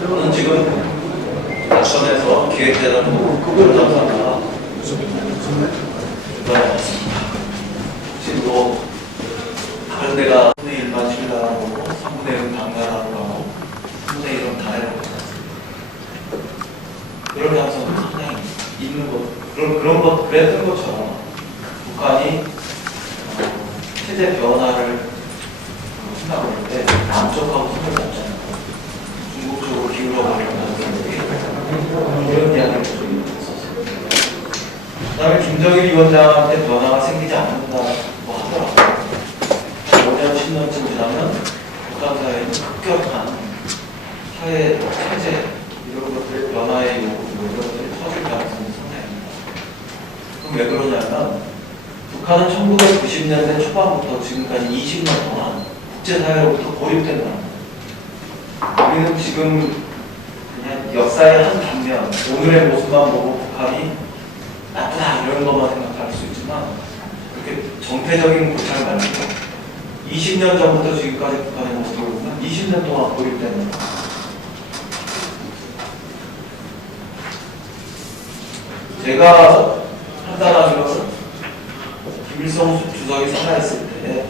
저는 지금 낙선에서 기획재단부 부장사가 지금 뭐 다른 데가 3분의 1만 신라하고 3분의 1은 당가라고 하고 3분의 1은 다해라고 하고 그런 가능성도 상당히 있는 것 그런 것 그랬던 것처럼 북한이 체제 변화를 생각할 때 남쪽하고 손을 잡잖아요. 중국 쪽으로 기울어버리는 이런 이야기를 좀 있었어요. 그 다음에 김정일 위원장한테 변화가 생기지 않는다고 하더라고요. 5년, 10년쯤 지나면 북한 사회는 급격한 사회, 체제 이런 것들의 변화의 요구, 이런 것들이 터질 가능성이 상당합니다. 그럼 왜 그러냐면 북한은 1990년대 초반부터 지금까지 20년 동안 국제사회로부터 고립된다. 우리는 지금 그냥 역사의 한 단면, 오늘의 모습만 보고 북한이 나쁘다 이런 것만 생각할 수 있지만 그렇게 정태적인 고찰 말고 20년 전부터 지금까지 북한의 모습을 보면 20년 동안 고립되는 거예요. 제가 판단하기로는 김일성 주석이 살아있을 때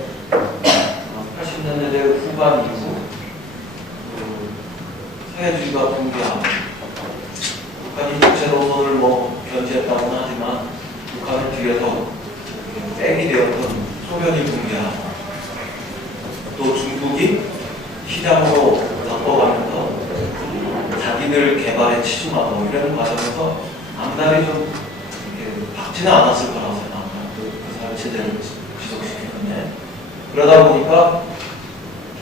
80년대 후반 이후 사회주의가 붕괴하고 북한이 국제 노선을 뭐 견지했다고는 하지만 북한의 뒤에서 백이 되었던 소련이 붕괴하고 또 중국이 시장으로 바꿔가면서 자기들 개발에 치중하고 이런 과정에서 앞날이 좀 이렇게 밝지는 않았을 거라고 생각합니다. 그 사회 체제를 지속시키는데 그러다 보니까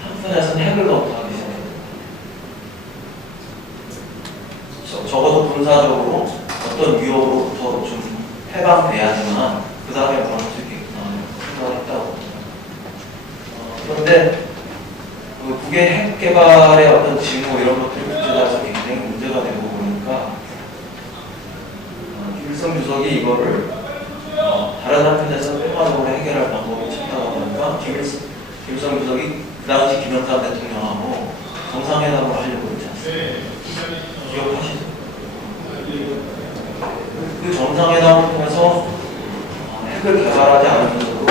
한편에서는 핵을 넣고 적어도 군사적으로 어떤 위협으로부터 좀 해방돼야지만 그 다음에 그럴 수 있겠구나 생각을 했다고 봅니다. 그런데 그 북의 핵 개발의 어떤 징후 이런 것들이 국제사회에서 굉장히 문제가 되고 보니까 김일성 주석이 이거를 다른 한편에서 평화적으로 해결할 방법을 찾다가 보니까 김일성 주석이 그 당시 김영삼 대통령하고 정상회담을 하려고 했지 않습니까? 기억하시죠? 그 정상회담을 통해서 핵을 개발하지 않으면서도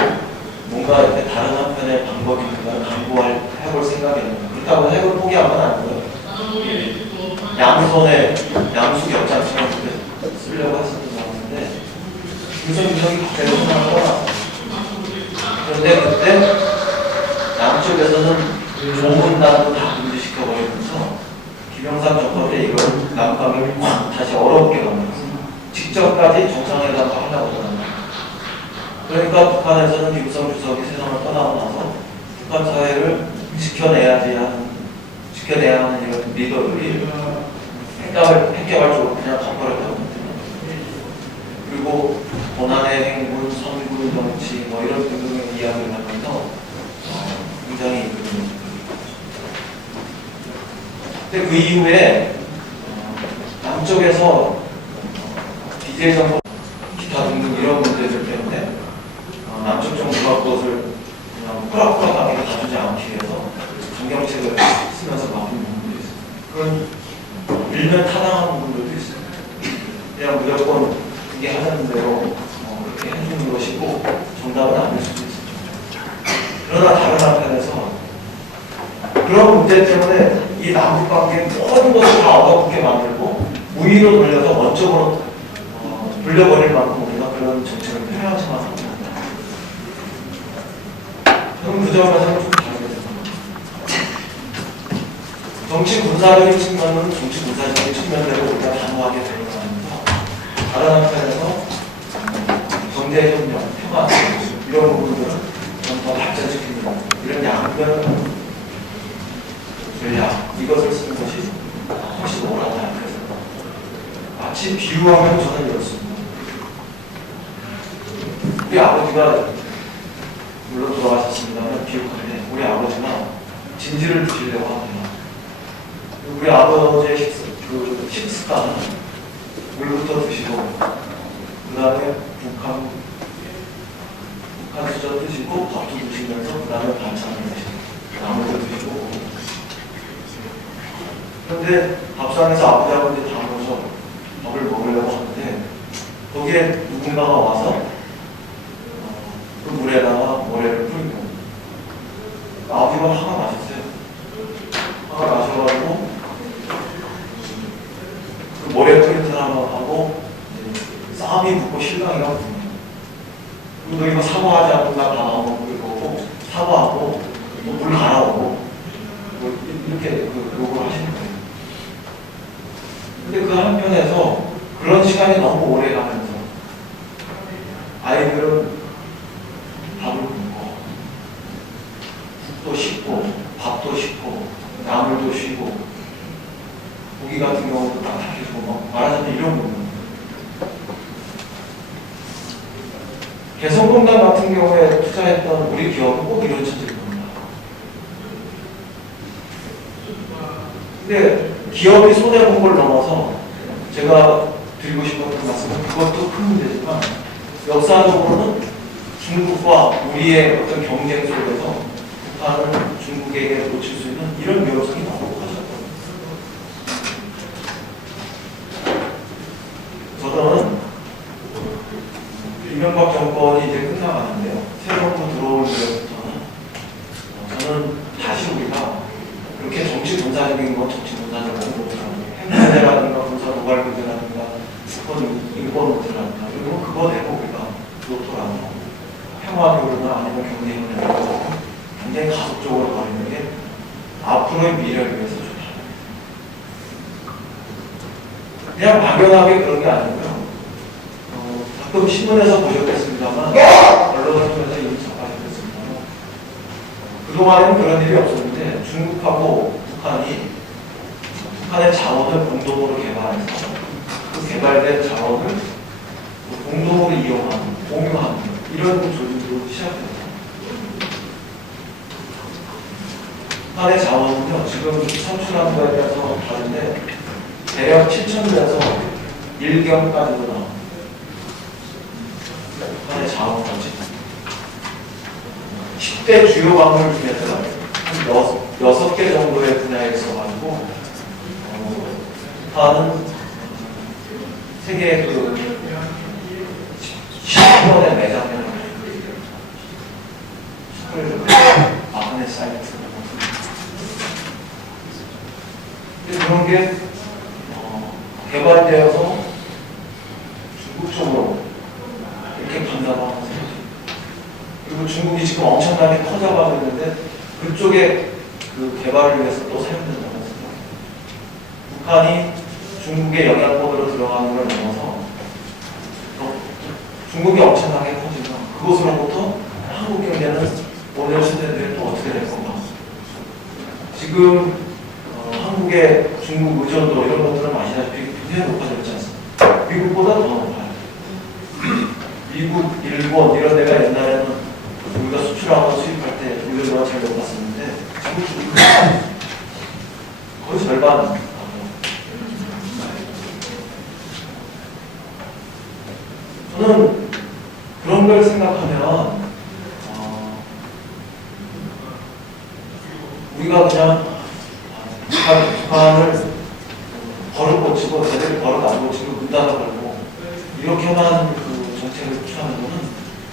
뭔가 이렇게 다른 한편의 방법이 있는가 강구할 해볼 생각이었는데 그렇다고 핵을 포기한 건 아니고요. 양손에 양수 겹장처럼 쓰려고 했었던 것 같은데 김일성 주석이 갑자기 생각을 떠났어요. 그런데 그때 양쪽에서는 조문단도 다 금지시켜버리면서 김영삼 정권 때 이걸 남북관계를 다시 어렵게 만들었어요. 직접까지 정상회담도 하려고 하잖아요. 그러니까 북한에서는 김일성 주석이 세상을 떠나고 나서 북한 사회를 지켜내야 하는 이런 리더들이 핵개발 쪽으로 그냥 가버렸다고 그리고 고난의 행군, 선군 정치 뭐 이런 등등의 이야기를 하면서 굉장히 근데 그 이후에 남쪽에서 DJ 정권 기타 등등 이런 문제들 때문에 남쪽 정부가 그것을 그냥 꾸락꾸락하게 가주지 않기 위해서 강경책을 쓰면서 막힌 부분도 있어요. 그런 일면 타당한 부분들도 있어요. 그냥 무조건 그게 하자는 대로 그렇게 해주는 것이고 정답은 아닐 수도 있어요. 그러나 다른 한편에서 그런 문제 때문에 이 남북관계 모든 것을 다 얻어붙게 만들고 우위로 돌려서 원점으로 돌려버릴 만큼 우리가 그런 정책을 필요하지만 않습니다. 저는 그 점에서는 좀 다르게 생각합니다. 정치 군사적인 측면은 정치 군사적인 측면대로 우리가 단호하게 대응하면서 다른 한편에서 경제협력, 평화 이런 부분들은 좀 더 발전시키는 이런 양면 전략 이것을 쓰는 것이 훨씬 옳았다 그래서 마치 비유하면 저는 이렇습니다. 우리 아버지가 물론 돌아가셨습니다만 기억하는데 우리 아버지가 진지를 드시려고 합니다. 우리 아버지의 식습관은 물부터 드시고 그 다음에 북한 수저 드시고 밥도 드시면서 그 다음에 반찬을 드시고 나물도 드시고 그런데 밥상에서 아버지하고 이제 다 모여서 밥을 먹으려고 하는데 거기에 누군가가 와서 그 물에다가 모래를 뿌리고 아버지가 화가 나셨어요. 화가 나셔가지고 그 모래 뿌린 사람하고 싸움이 붙고 실강이가 붙는 거예요. 그리고 너 이거 사과하지 않고 나 밥먹을 거고 사과하고 또 물 갈아오고 뭐 이렇게 요구를 하시는 거예요. 근데 그 한편에서 그런 시간이 너무 오래 가면서 아이들은 밥을 굶고 국도 씻고 밥도 씻고 나물도 쉬고 고기 같은 경우도 딱딱해지고 막 말하자면 이런 거예요. 개성공단 같은 경우에 투자했던 우리 기업은 꼭 이루어질 겁니다. 근데 기업이 손해본 걸 넘어서 제가 드리고 싶었던 말씀은 그것도 큰 문제지만 역사적으로는 중국과 우리의 어떤 경쟁 속에서 북한은 중국에게 놓칠 수 있는 이런 위험성이 너무 커졌거든요. 저는 이명박 정권이 이제 끝나가는데요. 새로운 거 들어올 때부터는 저는 다시 우리가 그렇게 정치 군사적인 건 정치 군사적인 것처럼 행정제라든가 군사 도발 문제라든가 인권 문제라든가 그리고 그거 되고 우리가 노토라고 평화교류나 아니면 경제협력으로 굉장히 가속적으로 가는 게 앞으로의 미래를 위해서 좋다. 그냥 막연하게 그런 게 아니고요. 가끔 신문에서 보셨겠습니다만 언론을 통해서 이미 접하셨겠습니다만 그동안에는 그런 일이 없었는데 중국하고 북한의 자원을 공동으로 개발해서 그 개발된 자원을 공동으로 이용하는, 공유하는 이런 조직으로 시작됩니다. 북한의 자원은요, 지금 선출한 거에 대해서 다른데 대략 7,000에서 1경까지도 나옵니다. 북한의 자원까지 10대 주요 광물 중에서 한 6개 정도의 분야에 있어가지고 북한은 세계 그 10년의 매장을 마그네 사이트 그런 게 개발되어서 중국 쪽으로 이렇게 간다고 하면서 그리고 중국이 지금 엄청나게 커져가고 있는데 그쪽에 그 개발을 위해서 또 사용된다고 했습니다. 북한이 중국의 영향권으로 들어가는 걸 넘어서 중국이 엄청나게 커지면 그곳으로부터 한국 경제는 오늘 시대에 또 어떻게 될 건가. 지금 한국의 중국 의존도 이런 것들은 아시다시피 굉장히 높아져 있지 않습니까? 미국보다 더 높아요. 미국, 일본 이런 데가 옛날에는 우리가 수출하고 수입할 때 의존도가 제일 높았었는데 지금 거의 절반. 저는 그런 걸 생각하면 우리가 그냥 북한을 버릇 고치고 제대로 버릇 안 고치고 문 닫아버리고 이렇게만 그 정책을 취하는 것은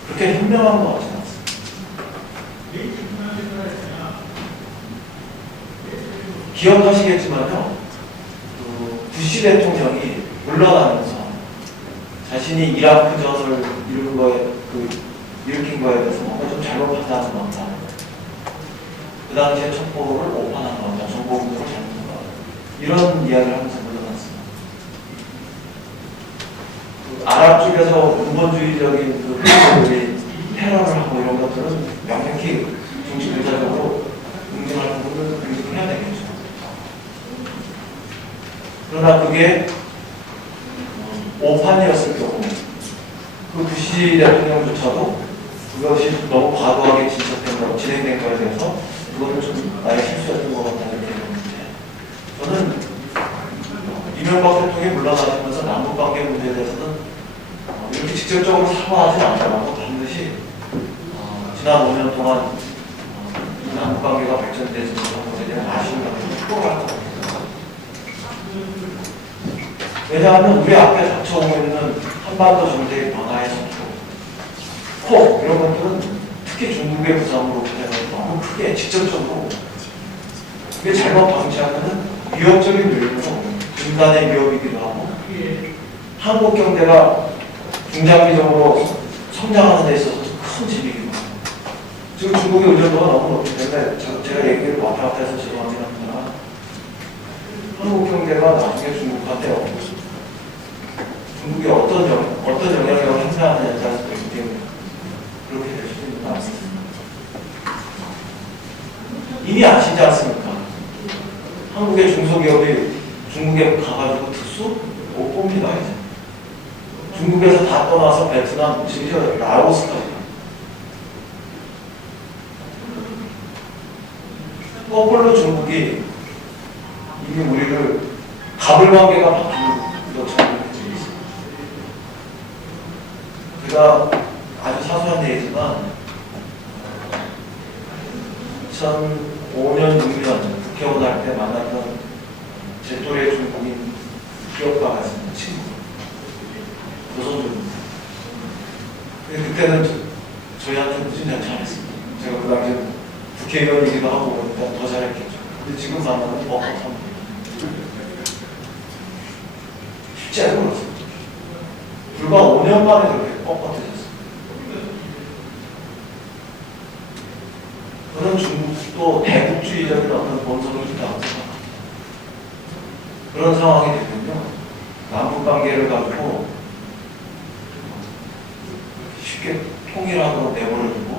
그렇게 현명한 것 같지는 않습니다. 기억하시겠지만요, 그 부시 대통령이 물러나면서 자신이 이라크전을 일으킨 거에 대해서 뭔가 좀 잘못 판단한 것 같다. 그 당시에 첩보를 오판한 것 같다. 정보공격을 잘못한 것 같다. 이런 이야기를 하면서 물러났습니다. 그 아랍 쪽에서 근본주의적인 그 패권들이 테러를 하고 이런 것들은 명백히 정치 군사적으로 응징하는 부분을 응징해야 되겠죠. 그러나 그게 오판이었을 경우 그 부시 대통령조차도 그것이 너무 과도하게 진행된 거에 대해서 그거는 좀 나의 실수였던 것 같다 이렇게 얘기했는데 저는 이명박 대통령이 물러나시면서 남북관계 문제에 대해서는 이렇게 직접적으로 사과하지 않더라도 반드시 지난 5년 동안 남북관계가 발전되지 못한 것에 대한 아쉬움을 표현할 것 같아요. 왜냐하면 우리 앞에 닥쳐오고 있는 한반도 정세의 변화의 속도, 이런 것들은 특히 중국의 부담으로 너무 크게 직접적으로 그게 잘못 방치하면 위협적인 요인으로 분단의 위협이기도 하고 한국 경제가 중장기적으로 성장하는 데 있어서 큰 재미이기도 하고 지금 중국의 의존도가 너무 높기 때문에 제가 얘기를 왔다 갔다 해서 죄송하긴 합니다. 한국 경제가 나중에 중국한테 중국이 어떤 영향력을 행사하느냐에 따라서 그렇게 될 수도 있는 것 같습니다. 이미 아시지 않습니까? 한국의 중소기업이 중국에 가가지고 특수 못 봅니다. 이제 중국에서 다 떠나서 베트남, 심지어 라오스까지. 거꾸로 중국이 이미 우리를 가불관계가 바뀌는 것처럼 되어 있습니다. 제가 아주 사소한 얘기지만 2005년, 6년 국회의원 할 때 만났던 제 또래 중국인 기업가 같은 친구, 조선주입니다. 그때는 저희한테 무슨 잘 잘했습니다. 제가 그 당시에 국회의원이기도 하고 그러니까 더 잘했겠죠. 근데 지금 만나면 뻑뻑합니다. 쉽지 않은 그렇습니다. 불과 5년 만에 그렇게 뻣뻣해졌습니다. 그런 중국도 대국주의적인 어떤 본성이 있다고 생각합니다. 그런 상황이 되면요, 남북관계를 가지고 쉽게 통일하고 내버려두고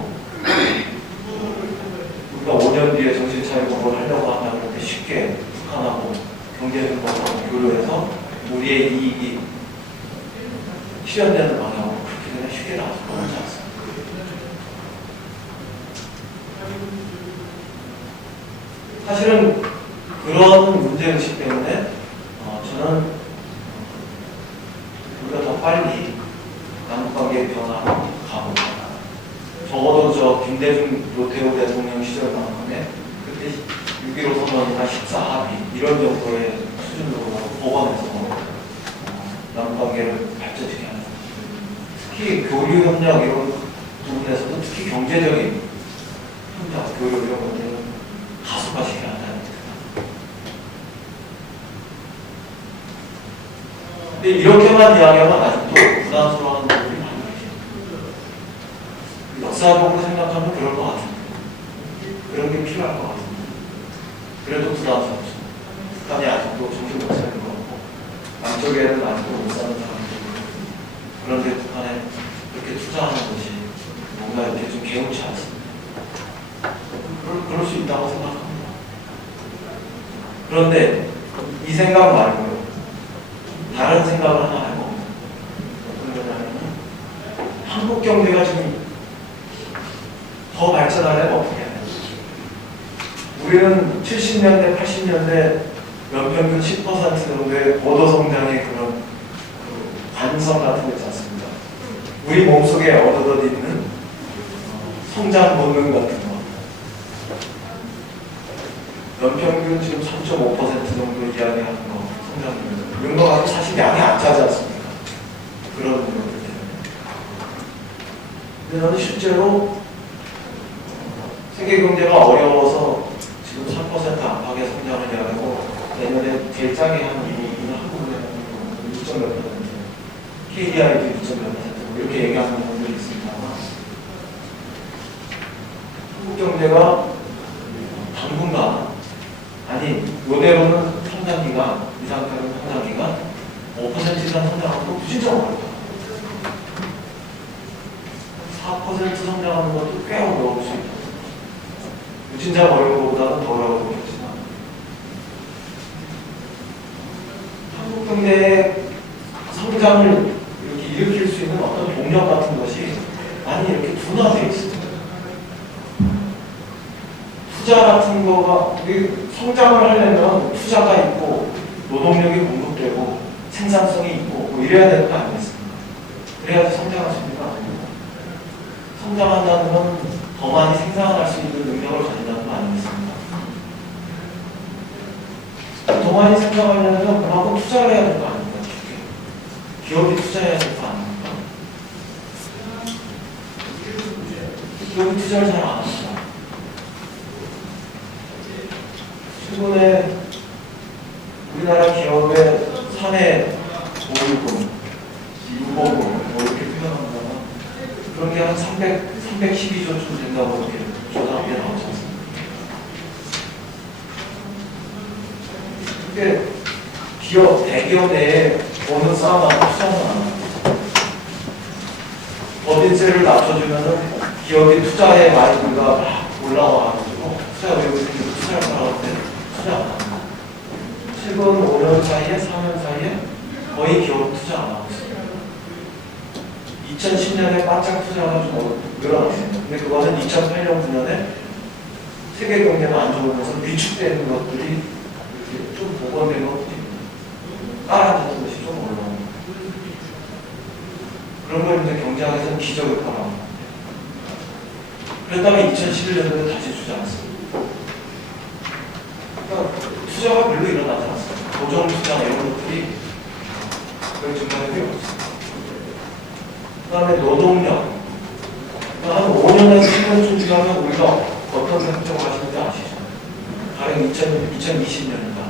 우리가 5년 뒤에 정신차리고 뭘 하려고 한다고 그렇게 쉽게 북한하고 경제정보하고 교류해서 우리의 이익이 실현되는 방향으로 그렇게 그냥 쉽게 나와서 그렇지 않습니다. 사실은 그런 문제의식 때문에 저는 우리가 더 빨리 남북관계의 변화로 가보자. 적어도 저 김대중 노태우 대통령 시절만큼에 그때 6.15 선언이나 14합의 이런 정도의 수준으로 복원해서 남북관계를 발전시켜야 합니다. 특히 교류협력 이런 부분에서도 특히 경제적인 협력, 교류 이런 것들은 가속화시켜야 한다는 겁니다. 근데 이렇게만 이야기하면 아직도 부담스러워하는 분들이 많이 계십니다. 역사적으로 생각하면 그럴 것 같은데 그런 게 필요할 것 같은데 그래도 부담스럽죠. 북한이 아직도 정신 못 차린 것 같고 남쪽에는 아직도 못 사는 사람들이 그런데 북한에 그렇게 투자하는 것이 뭔가 이렇게 좀 개운치 않습니다. 그럴 수 있다고 생각합니다. 그런데 이 생각 말고요, 다른 생각을 하나 해봅니다. 어떤 거냐면 한국 경제가 지금 더 발전하려면 어떻게 해야 되나? 우리는 70년대, 80년대 연평균 10% 정도의 고도 성장의 그런 관성 같은 거 있지 않습니까? 우리 몸속에 어느덧 있는 성장 본능 같은 거. 연평균 지금 3.5% 정도 이야기하는 거, 성장률. 이런 거 가지고 사실 양이 안 차지 않습니까? 그런 것들 때문에. 근데 저는 실제로 세계 경제가 어려워서 지금 3% 안팎의 성장을 이야기하고 내년에 제일 짜게 한 이익은 한국은행 2.몇 %, KDI도 2.몇 % 이렇게 얘기하는 분들이 있습니다만 한국 경제가 당분간 아니 이대로는 성장기간 이 상태로는 성장기간 5% 이상 성장하는 것도 진짜 어렵다. 4% 성장하는 것도 꽤 어려울 수 있다. 진짜 어려운 것보다는 더 어려우겠지만 한국 경제의 성장을 이렇게 일으킬 수 있는 어떤 동력 같은 것이 많이 이렇게 둔화되어 있습니다. 투자 같은 거가 성장을 하려면 투자가 있고 노동력이 공급되고 생산성이 있고 뭐 이래야 되는 거 아니겠습니까? 그래야지 성장할 수 있는 거 아닙니까? 성장한다는 건 더 많이 생산할 수 있는 능력을 가진다는 거 아니겠습니까? 더 많이 생산하려면 그만큼 투자를 해야 되는 거 아닙니까? 기업이 투자해야 될 거 아닙니까? 기업이 투자를 잘 안 합니다. 최근에 우리나라 기업의 사내 보유금, 유보금, 뭐 이렇게 표현한다면 그런 게 한 312조쯤 된다고 이렇게 조사한 게 나오지 않습니까? 이게 기업, 대기업 내에 어느 싸움하고 투자는 안 합니다. 법인세를 낮춰주면은 기업이 투자에 마인드가 막 올라와가지고 투자 외국에 생기고 투자를 하라고 때 투자 안 합니다. 최근 5년 사이에, 4년 사이에 거의 기업 투자 안 하고 있습니다. 2010년에 바짝 투자가 좀 늘어났습니다. 근데 그거는 2008년, 9년에 세계 경제가 안 좋으면서 위축되는 것들이 이렇게 좀 복원된 것들이 깔아주는 것이 좀 올라옵니다. 그런 걸 이제 경제학에서는 기저효과라고 합니다. 그랬다가 2011년도에 다시 주저앉습니다. 그러니까 투자가 별로 일어나지 않습니다. 고정 투자 이런 것들이 별 증가된 게 없습니다. 그 다음에 노동력. 한 5년에서 10년쯤 지나면 우리가 어떤 생각을 하시는지 아시죠? 가령 2020년이다.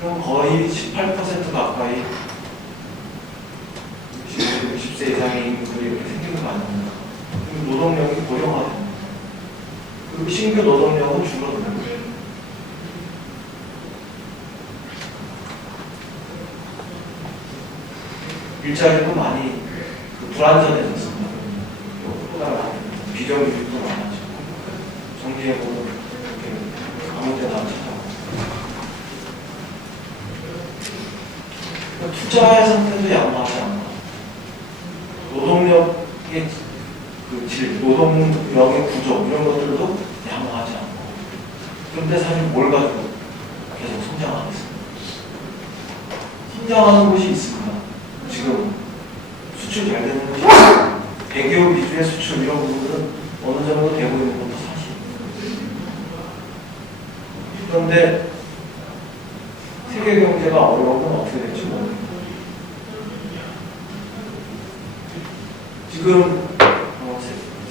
그럼 거의 18% 가까이 60세 이상의 인구들이 이렇게 생기는 거 아닙니까? 그럼 노동력이 고령화됩니다. 그리고 신규 노동력은 줄어듭니다. 일자리도 많이 불안전해졌습니다. 비정규직도 많아지고 정리해보면 이렇게 아무 때나 찾아가고 투자의 상태도 양호하지 않고 노동력의 그 질, 노동력의 구조 이런 것들도 양호하지 않고 그런데 사실 뭘 가지고 계속 성장하겠습니까? 성장하는 곳이 있습니다. 지금 수출 잘 되는 곳이 대기업 위주의 수출 이런 부분은 어느 정도 되고 있는 것도 사실입니다. 그런데 세계 경제가 어려우면 어떻게 될지 모릅니다. 지금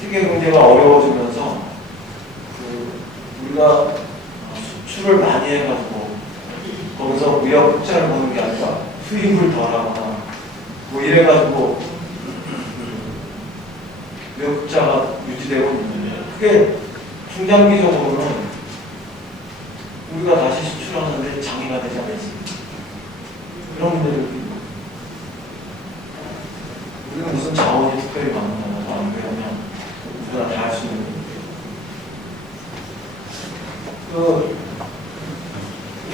세계 경제가 어려워지면서 우리가 수출을 많이 해가지고 거기서 무역 흑자를 보는 게 아니라 수입을 덜하거나 뭐 이래가지고 무역 흑자가 유지되고 있는데 그게 중장기적으로는 우리가 다시 수출하는데 장애가 되지 않겠습니까? 그런 문제들이 우리는 무슨 자원이 특별히 많은다고 안 배우면 누구나 다 할 수 있는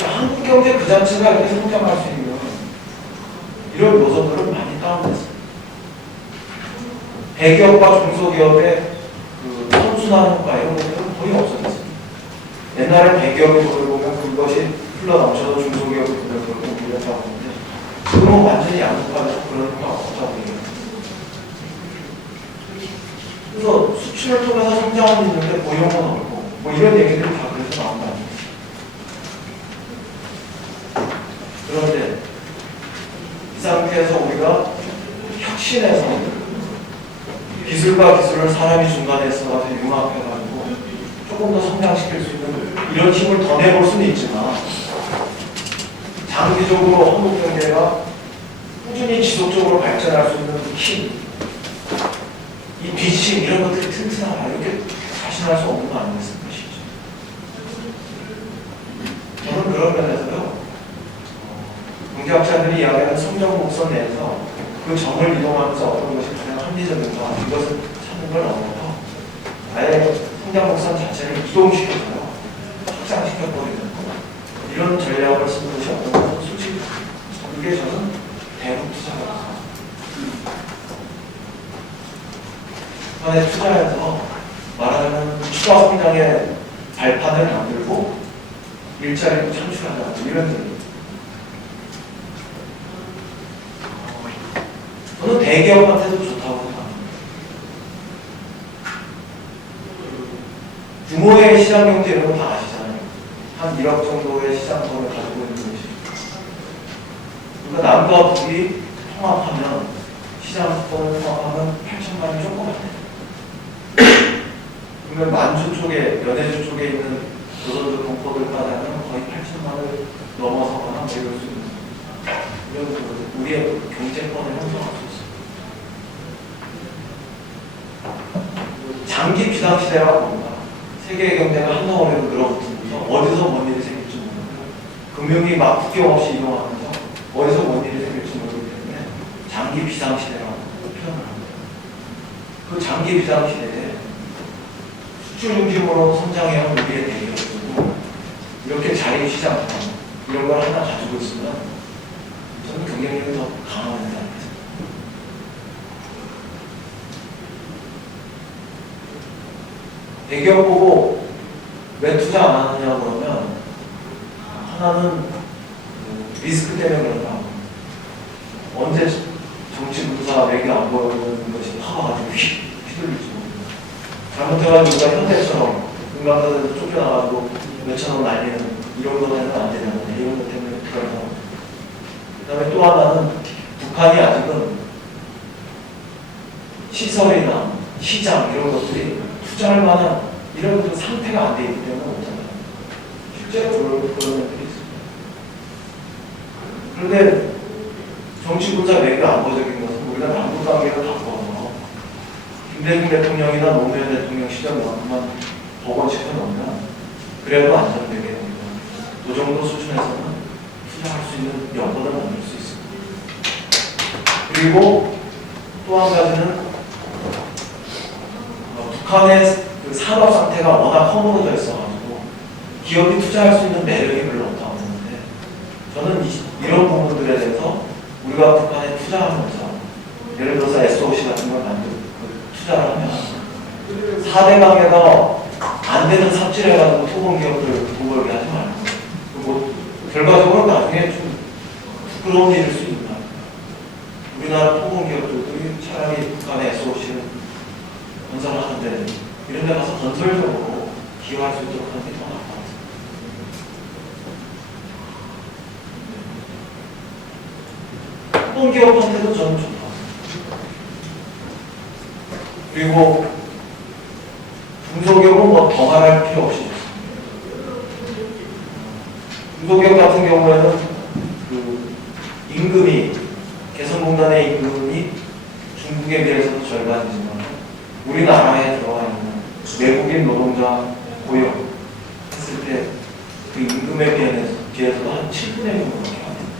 한국 경제 그 자체가 이렇게 성장할 수 있는 이런 요소들은 많이 다운됐습니다. 대기업과 중소기업의 그 선순환 효과 이런 것들은 거의 없어졌습니다. 옛날에 대기업의 돈을 보면 그것이 흘러넘쳐서 중소기업의 돈을 벌고 이랬다고 하는데 지금은 완전히 양극화돼서 그런 효과가 없다고 얘기합니다. 그래서 수출을 통해서 성장은 있는데 고용은 없고 뭐 이런 얘기들이 다 그래서 나온 거 아닙니까? 그런데 이 상태에서 우리가 혁신해서 기술과 기술을 사람이 중간에 있어서 융합해가지고 조금 더 성장시킬 수 있는 이런 힘을 더 내볼 수는 있지만 장기적으로 한국 경제가 꾸준히 지속적으로 발전할 수 있는 힘, 이 뒷힘 이런 것들이 튼튼하다 이렇게 자신할 수 없는 거 아니겠습니까? 저는 그런 면에서요 경제학자들이 이야기하는 성장 곡선 내에서 그 점을 이동하면서 어떤 것이 가장 합리적인가 이것을 찾는 걸 넘어서 아예 성장 곡선 자체를 이동시켜서요 확장시켜버리는 이런 전략을 쓰는 것이 어떤 것은 솔직히 그게 저는 대북 투자라고 생각합니다. 투자해서 말하자면 추가 성장의 발판을 만들고 일자리를 창출하자 이런 얘기. 저는 대기업한테도 좋다고 생각합니다. 규모의 시장 경제 이런 거 다 아시잖아요. 한 1억 정도의 시장권을 가지고 있는 것이. 그 남과 북이 통합하면 시장권을 통합하면 8천만이 조금 안 돼요. 그러면 만주 쪽에, 연해주 쪽에 있는 조선족 동포들까지 하면 거의 8천만을 넘어서거나 이럴 수 있는 이런 우리의 경제권을 형성할 수 있습니다. 장기 비상시대라고 봅니다. 세계 경제가 한 덩어리로 늘어붙으면서 어디서 뭔 일이 생길지 모르고 금융이 막 국경 없이 이동하면서 어디서 뭔 일이 생길지 모르기 때문에 장기 비상시대라고 표현을 합니다. 그 장기 비상시대에 수출 중심으로 성장해온 우리의 대기업들도 이렇게 자유시장 이런 걸 하나 가지고 있으면 저는 경쟁력이 더 강화되지 않겠습니까? 대기업 보고 왜 투자 안 하느냐 그러면 하나는 리스크 때문에 그런다. 언제 정치 군사 외교 안 보여주는 것이 하와가지고 휘둘릴지 모릅니다. 잘못해가지고 우리가 현대처럼 금강산에서 쫓겨나가지고 몇천원 날리는 이런 거는 안 되잖아요. 이런 것 때문에 그래서 그 다음에 또 하나는 북한이 아직은 시설이나 시장 이런 것들이 투자할 만한 이런 그 상태가 안 돼 있기 때문에 못하잖아요. 실제로 그런 면들이 있습니다. 그런데 정치 군사 외교 안보적인 것은 우리가 남북 관계를 바꿔서 김대중 대통령이나 노무현 대통령 시절만큼만 법원시켜 놓으면 그래도 안정되게 됩니다. 그 정도 수준에서는 투자할 수 있는 여건을 만들 수 있습니다. 그리고 또 한 가지는 북한의 그 산업 상태가 워낙 허물어져 있어가지고 기업이 투자할 수 있는 매력이 별로 없다고 보는데 저는 이런 부분들에 대해서 우리가 북한에 투자하면서 예를 들어서 SOC 같은 걸 만들고 투자를 하면 4대 강에가 안 되는 삽질을 해가지고 토건 기업들 공벌게 하지 말고 뭐 결과적으로 나중에 좀 부끄러운 일일 수 있는 거예요. 우리나라 토건 기업들이 차라리 북한의 SOC를 건설을 하는데 이런 데 가서 건설적으로 기여할 수 있도록 하는 게 더 나을 것 같습니다. 토건 기업한테도 저는 좋다. 그리고 중소기업은 뭐 더 말할 필요 없이 중소기업 같은 경우에는 그 임금이 개성공단의 임금이 중국에 비해서도 절반이지만 우리나라에 들어와 있는 외국인 노동자 고용 했을 때 그 임금에 비해서도 한 7분의 1 정도밖에 안 됩니다.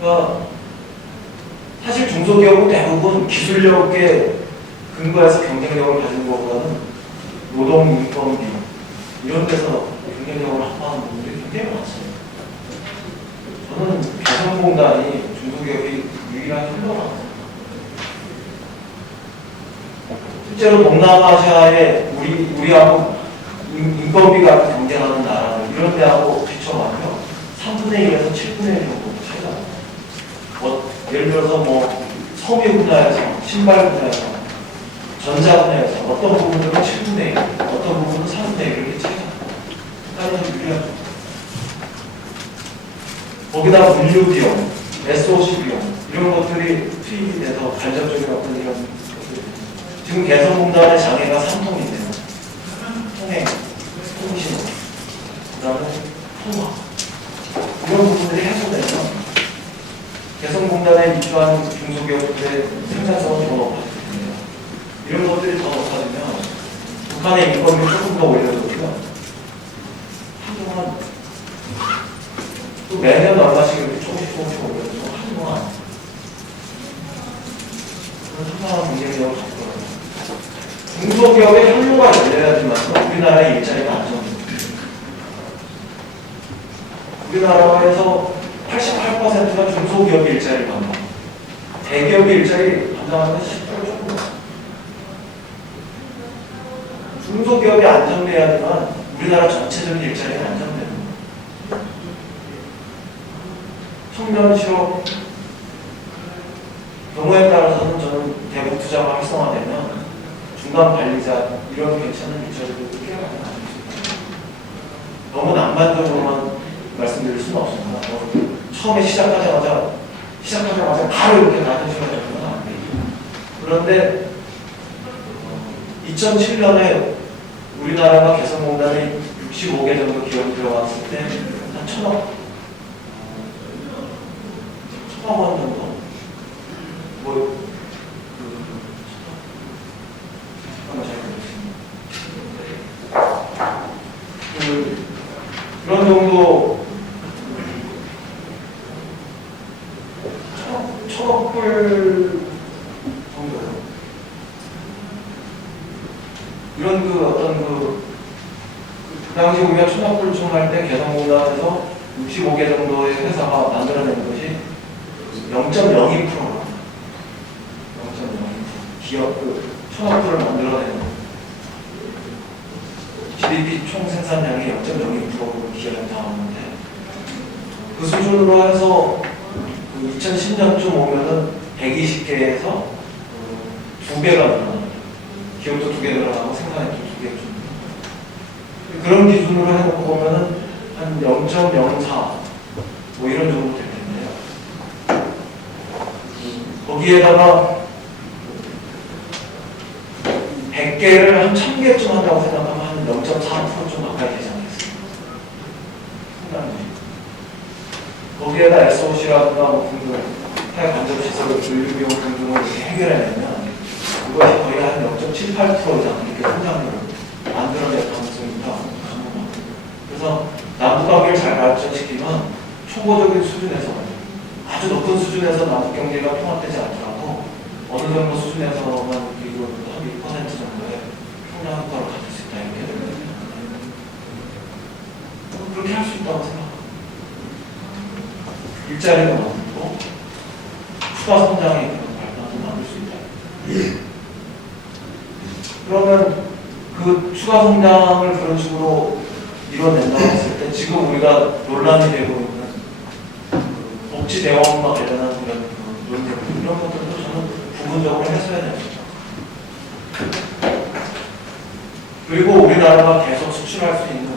그러니까 사실 중소기업은 대부분 기술력에 근거해서 경쟁력을 가지는 것보다는 노동 인건비 이런 데서 경쟁력을 확보하는 부분들이 굉장히 많습니다. 저는 개성공단이 중소기업이 유일한 흘러가는 실제로 동남아시아에 우리하고 인건비가 경쟁하는 나라들 이런 데하고 비춰가면 3분의 1에서 7분의 1 정도 차이가 납니다. 예를 들어서 뭐 섬유 분야에서, 신발 분야에서, 전자 분야에서 어떤 부분들은 7분의 1, 어떤 부분은 3분의 1 이렇게 차이가 납니다. 따라서 유리하죠. 거기다 물류 비용, SOC 비용 이런 것들이 투입이 돼서 간접적인 어떤 이런 것들이 지금 개성공단의 장애가 3통인데요. 통행, 통신, 그 다음에 통화 이런 부분들이 해소되면 개성공단에 입주한 중소기업들의 생산성은 더 높아집니다. 이런 것들이 더 높아지면 북한의 인건비를 조금 더 올려주면 한동안 또 매년 얼마씩 이렇게 조금씩 올려주면 한동안 상당한 경쟁력을 갖고 있거든요. 중소기업의 혈로가 열려야지만 우리나라의 일자리가 안정됩니다. 우리나라에서 88%가 중소기업이 일자리를 감당합니다. 대기업이 일자리 감당하는 10% 조금. 중소기업이 안정돼야지만 우리나라 전체적인 일자리가 안정됩니다. 청년 실업 경우에 따라서는 저는 대북 투자가 활성화되면 중간 관리자 이런 괜찮은 일자리도 꽤 많이 가질 수 있습니다. 너무 낭만적으로만 말씀 말씀드릴 수는 없습니다. 처음에 시작하자마자 바로 이렇게 낮은 시간이 되면 안 되죠. 그런데 2007년에 우리나라가 개성공단에 65개 정도 기업이 들어갔을 때 한 1,000억 원 정도 잠깐만 잘 모르겠습니다. 그런 정도 1,000억 불 정도요. 이런 그 당시 우리가 1,000억 불 총할 때 개성공단에서 65개 정도의 회사가 만들어낸 것이 0.02%로 0.02% 기업 1,000억 불을 만들어내는 GDP 총 생산량이 0.02%로 기여를 나오는데 그 수준으로 해서 2010년쯤 오면은 120개에서 2배가 늘어나요. 기업도 2개 늘어나고 생산액도 2개 줍니다. 그런 기준으로 해놓고 보면은 한 0.04 뭐 이런 정도 될 텐데요. 거기에다가 100개를 한 1,000개쯤 한다고 생각하면 한 0.4%좀 가까이 되지 않겠습니까? 상당히. 거기에다 SOC라든가 뭐 등등 폐 간접시설의 분류비용 등등을 이렇게 해결해내면 그것이 거의 한 0.78% 이상 이렇게 성장률을 만들어낼 가능성이 있다고 생각합니다. 그래서 남북관계를 잘 발전시키면 초보적인 수준에서 아주 높은 수준에서 남북 경제가 통합되지 않더라도 어느 정도 수준에서만 그리고 한 1% 정도의 성장 효과를 가질 수 있다 이렇게 됩니다. 그렇게 할 수 있다고 생각합니다. 일자리도 만들고 추가 성장의 그런 발판도 만들 수 있다. 그러면 그 추가 성장을 그런 식으로 이뤄낸다고 했을 때 지금 우리가 논란이 되고 있는 복지 대원과 관련한 이런 논쟁 이런 것들도 저는 부분적으로 해소해야 됩니다. 그리고 우리나라가 계속 수출할 수 있는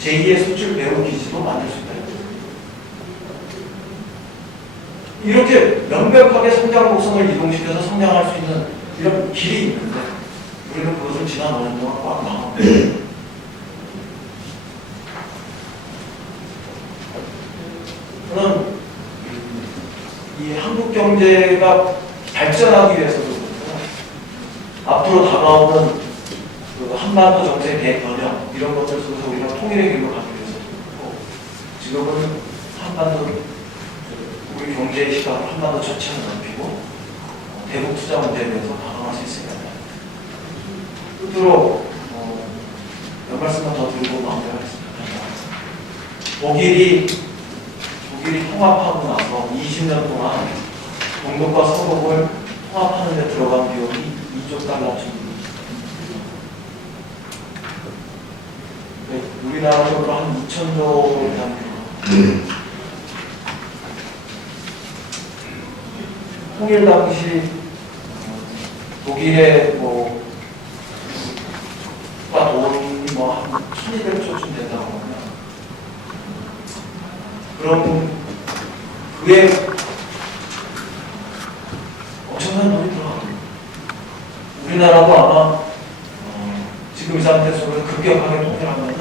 제2의 수출 배후 기지도 만들 수 있다. 이렇게 명백하게 성장 곡선을 이동시켜서 성장할 수 있는 이런 길이 있는데 우리는 그것을 지난 5년 동안 꽉 막았습니다. 저는 이 한국 경제가 발전하기 위해서도 앞으로 다가오는 그 한반도 정세 대변형 이런 것들 속에서 우리가 통일의 길로 가기 위해서도 그렇고 지금은 한반도 우리 경제의 시각을 한반도 전체를 넓히고 대북 투자 문제에 대해서 다가갈 수 있습니다. 끝으로 몇 말씀만 더 드리고 마무리하겠습니다. 독일이 통합하고 나서 20년 동안 동독과 서독을 통합하는 데 들어간 비용이 2조 달러쯤. 우리나라적으로 한 2,000조에 대한 비용. 통일 당시 독일의 돈이 한 1,200조쯤 된다고 하면 그럼 그에 엄청난 돈이 들어갑니다. 우리나라도 아마 지금 이 상태 속에서 급격하게 통일하면은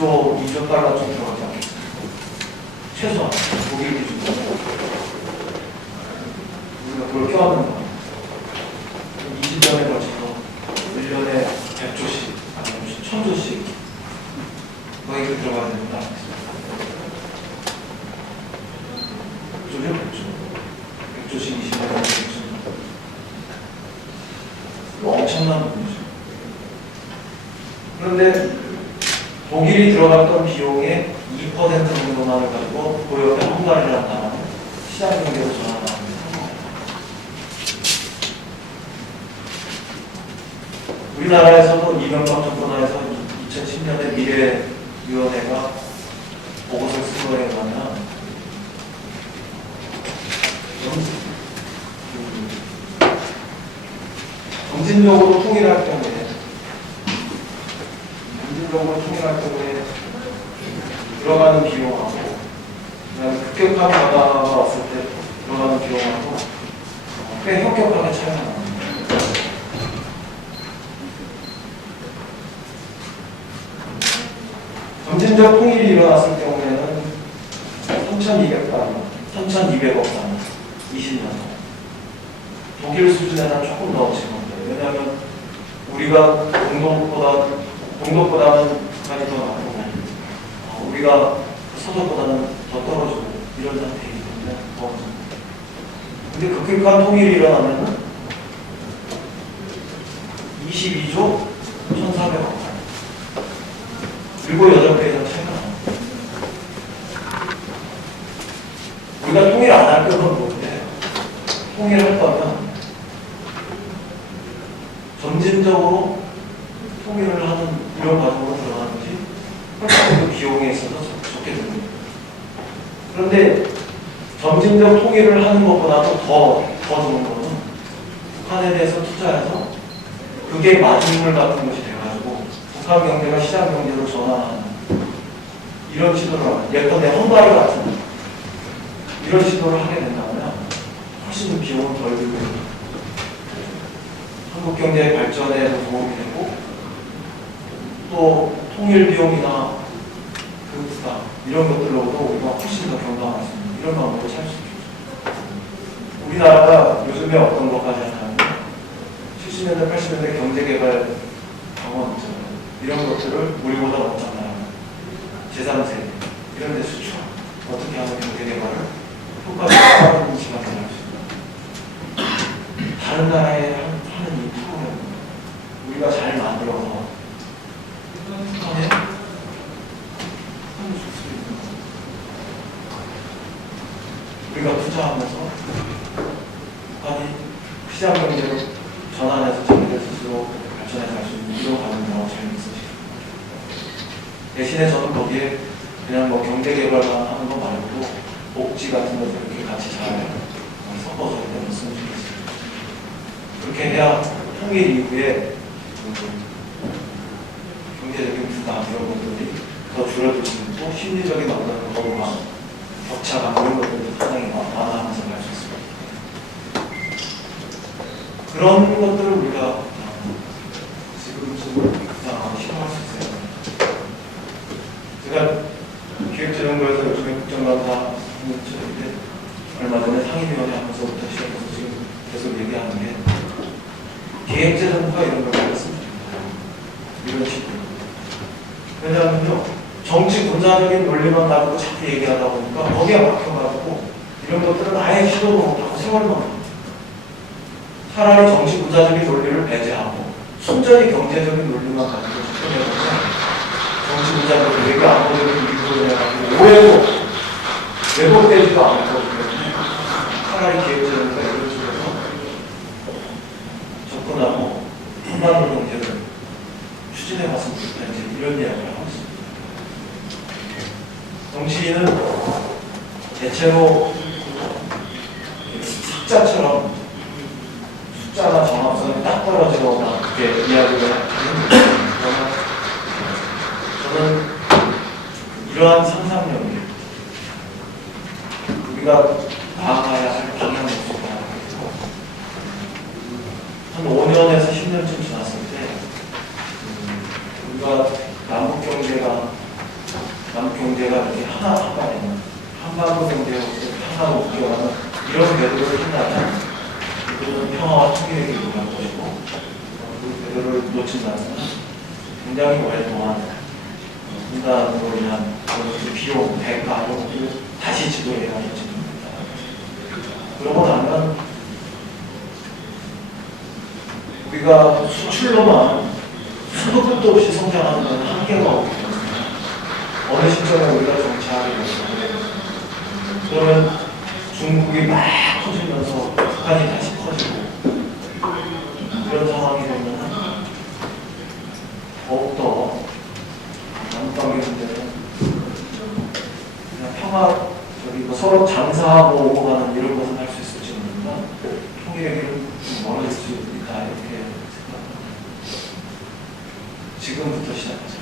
2조 달러쯤 들어가지 않겠습니까? 최소한 독일 기준으로 우리가 그걸 껴안는 겁니다. 20년에 걸쳐서 1년에 100조씩 아니면 1,000조씩 거의 들어가야 됩니다. 100조죠? 100조씩 20년에 100조. 엄청난 돈이죠. 그런데 독일이 들어갔던 비용의 2% 정도만을 가지고 그 옆에 헝가리라는 나라는 시장 경제로 전환합니다. 우리나라에서도 이명박 정권 하에서 2010년에 미래위원회가 보고서를 쓴 거에 의하면 점진적으로 통일할 경우에 점진적으로 통일할 경우에 들어가는 비용하고 그다음에 급격한 변화가 왔을 때 들어가는 비용하고 꽤 현격하게 차이가 납니다. 점진적 통일이 일어났을 경우에는 3,200억 단위, 20년 후. 독일 수준에는 조금 더 지금인데, 왜냐하면 우리가 동독보다는 북한이 더 나쁘고, 우리가 서독보다는 더 떨어지고 이런 상태이기 때문에 더. 근데 급격한 통일이 일어나면은 22조 1,400억. 7, 8배 이상 차이가 납니다. 우리가 통일 안 할 거는 뭔데, 통일할 거면 점진적으로 통일을 하는 이런 과정으로 들어가는지 훨씬 더 비용에 있어서 적게 듭니다. 그런데 점진적 통일을 하는 것보다도 더 좋은 거는 북한에 대해서 투자해서 그게 마진물 같은 것이 돼가지고 북한 경제가 시장 경제로 전환하는 이런 시도를 예컨대 헝가리 같은 이런 시도를 하게 된다면 훨씬 비용은 덜 들고 한국 경제의 발전에도 도움이 되고 또 통일 비용이나 그 부담 이런 것들로도 우리가 훨씬 더 경감할 수 있는 이런 방법을 찾을 수 있죠. 우리나라가 요즘에 어떤 것까지 하냐면 70년대, 80년대 경제개발 방언 있잖아요. 이런 것들을 우리보다 못한 나라, 제3세계 이런 데 수출 어떻게 하면 경제개발을 효과적으로 시간을 할 수 있는 다른 나라에 하는 이 프로그램 우리가 잘 만들어서 북한에 하는 수 있는 우리가 투자하면서 북한이 시장 경제로 전환해서 자기들 스스로 발전해 갈 수 있는 이런 과정이라고 잘 있으시죠. 대신에 저는 거기에 그냥 뭐 경제개발만 하는 거 말고도 복지 같은 것들 이렇게 같이 잘 섞어서 했으면 좋겠습니다. 그렇게 해야 통일 이후에 경제적인 부담 이런 것들이 더 줄어들 수 있고 심리적인 어떤 거부감, 격차감 이런 것들도 상당히 완화하면서 갈 수 있습니다. 그런 것들을 우리가 지금쯤 실험할 수 있어요. 제가 기획재정부에서 요즘에 국정감사 했는데 얼마 전에 상임위원회 하면서부터 시작해서 지금 계속 얘기하는 게 기획재정부가 이런 걸 말했습니다. 이런 식으로. 왜냐하면요, 정치 군사적인 논리만 가지고 자꾸 얘기하다 보니까 거기에 막혀가지고 이런 것들은 아예 시도도 못하고 세월만 합니다. 차라리 정치 군사적인 논리를 배제하고 순전히 경제적인 논리만 가지고 접근해보면 정치 군사적인 외교 안보적인 이유로 해가지고 오해도 왜곡되지도 않을 거기 때문에 차라리 기획재정부가 이런 식으로 접근하고 한반도 경제를 추진해봤으면 좋겠다 이런 이야기를 하고 있습니다. 정치인은 대체로 숫자처럼 숫자나 정합선이 딱 떨어지거나 그렇게 이야기를 하는 저는 이러한 상상력이 우리가 나아가야 할 방향을 한 5년에서 10년쯤 지났을 때 우리가 남북 경제가 이렇게 하나가 되는 한반도 경제로 하나로 묶여가는 이런 궤도를 한다면 우리는 평화와 통일에게 이루어갈 것이고 그 궤도를 놓친다면 굉장히 오랫동안 분단으로 인한 비용, 대가 이런 것들을 다시 지도해야 할지 그러고 나면 우리가 수출로만 수도 끝도 없이 성장하는 건 한계가 없기 때문에 어느 시점에 우리가 정치하게 되면 그러면 중국이 막 커지면서 북한이 다시 커지고 이런 상황이 되면 더욱더 남북관계 문제는 그냥 평화 서로 장사하고 오고 가는 이런 것은 할 수 있을지 모르지만 통일의 길은 좀 멀어질 수 있다 이렇게 생각합니다. 지금부터 시작하자.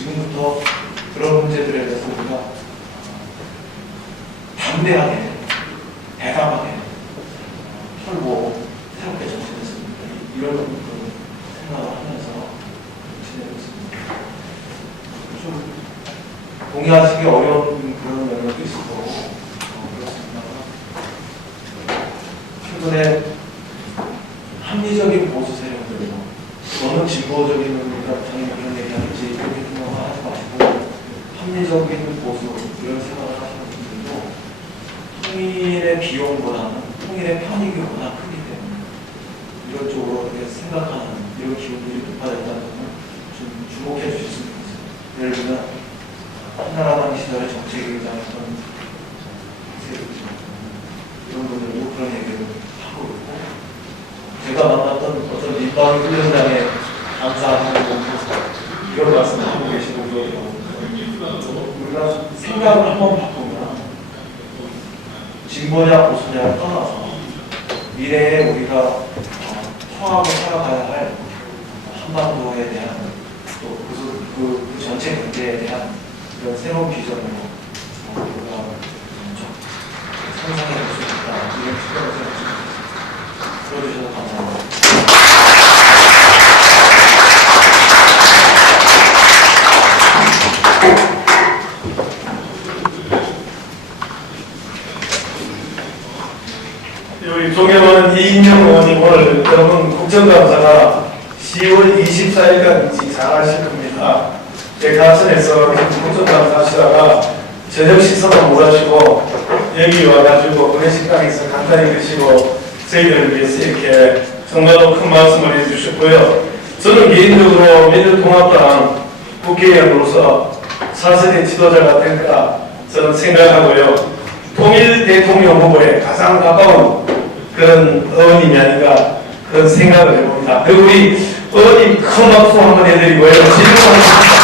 지금부터 그런 문제들에 대해서 우리가 담대하게, 대담하게 털고 새롭게 정신했습니다. 이런 생각을 하면서 지내고 있습니다. 좀 동의하시기 어려운 그런 면역도 있을 거고 그렇습니다. 최근에 합리적인 보수 세력들도 너무 진보적인 의미가 당연히 그런 얘기하는지 그렇게 생각하지 마시고 합리적인 보수 이런 생각을 하시는 분들도 통일의 비용보다는 통일의 편익이보다 크기 때문에 이런 쪽으로 이렇게 생각하는 이런 기운들이 높아졌다는 점을 좀 주목해 주셨으면 좋겠어요. 예를 들면 한나라당 시절에 정책위의장이었던 이런 분들도 그런 얘기를 하고 있고 제가 만났던 어떤 민방위 훈련장의 강사하는 분도 이런 말씀을 하고 계시고 우리가 생각을 한번 바꾸면 진보냐 보수냐를 떠나서 미래에 우리가 통하고 살아가야 할 한반도에 대한 또 그 전체 경제에 대한 이런 새로운 비전으로 우리가 상상해 볼 수 있다 이런 생각을 생각합니다. 들어주셔서 감사합니다. 우리 존경하는 이인영 의원님 오늘 여러분 국정감사가 10월 24일까지 잘 하실 겁니다. 제 가천에서 국정감사 하시다가 저녁 식사도 못 하시고 여기 와가지고 구내식당에서 간단히 드시고 저희들을 위해서 이렇게 정말로 큰 말씀을 해주셨고요. 저는 개인적으로 민주통합당 국회의원으로서 사설의 지도자가 될까 저는 생각하고요. 통일 대통령 후보에 가장 가까운 그런 의원님이 아닌가 그런 생각을 해봅니다. 그리고 우리 의원님 큰 박수 한번 해드리고요. 질문하겠습니다.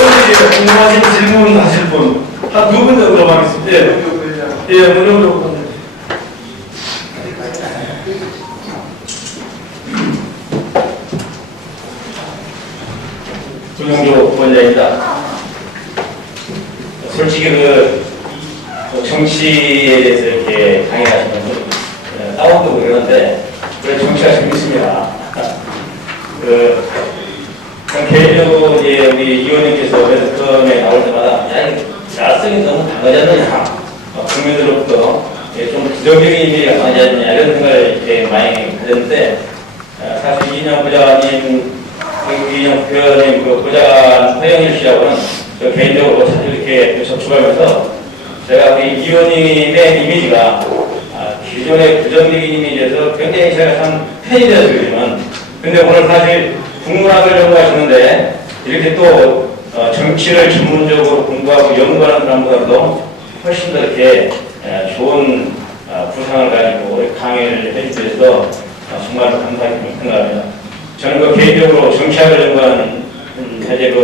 의원님이 궁금하신 질문 하실 분 한 두 분 정도 하겠습니다. 예, 문영조 문영조 원장입니다. 솔직히 정치에 대해서 이렇게 강의하시면 좀 다운도 그러는데 그래 정치가 재밌습니다. 개인적으로 이제 우리 의원님께서 매스컴에 나올 때마다 야 이거 야성이 너무 강하지 않느냐, 국민들로부터 좀 부정적인 이미지가 강하지 않느냐 이런 생각을 이렇게 많이 가졌는데 사실 이인영 부장님, 이인영 부회장님, 부장 허영일 씨하고는 저 개인적으로 자주 이렇게 접촉하면서 제가 우리 의원님의 이미지가 기존의 부정적인 이미지에서 굉장히 제가 참 팬이 되었지만 근데 오늘 사실 국문학을 연구하시는데 이렇게 또 정치를 전문적으로 공부하고 연구하는 사람보다도 훨씬 더 이렇게 좋은 구상을 가지고 강의를 해주셔서 정말 감사하게 생각합니다. 저는 개인적으로 정치학을 연구하는 현재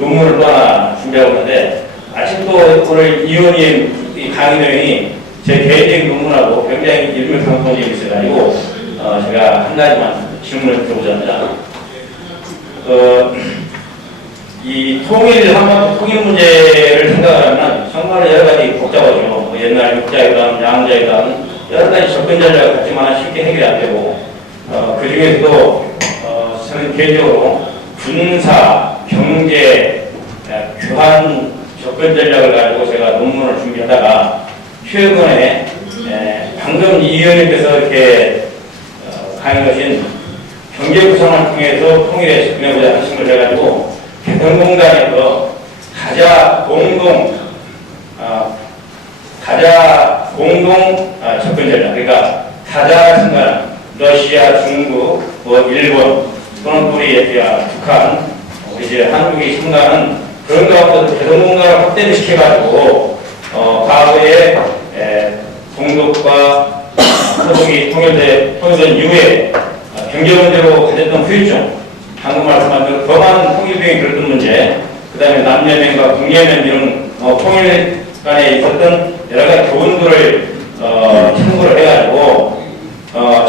논문을 또 하나 준비하고 있는데 아직도 오늘 이 의원님 이 강의 내용이 제 개인적인 논문하고 굉장히 일맥상통적이 있어가지고 제가 한 가지만 질문을 드려보자 합니다. 이 한반도 통일 문제를 생각하면 정말 여러 가지 복잡하죠. 옛날 육자회담, 양자회담 여러 가지 접근 전략을 갖지만 쉽게 해결이 안 되고 그 중에서도 저는 개인적으로 군사, 경제, 교환 접근 전략을 가지고 제가 논문을 준비하다가 최근에 방금 이 의원님께서 이렇게 강의하신 경제 구상을 통해서 통일에 접근해보자 하신 걸 해가지고 개성공단에서 가자 공동 접근 전략, 그러니까 가자 순간 러시아, 중국, 일본 또는 우리 북한, 이제 한국이 참가하는 그런 가운데서 개성공단을 확대를 시켜가지고 과거에 동독과 서독이 통일된 이후에 경제 문제로 가졌던 후유증, 방금 말씀한 대로 범한 통일 비용이 들었던 문제, 그 다음에 남녀면과 북녀면 이런 통일 간에 있었던 여러 가지 교훈들을 참고를 해가지고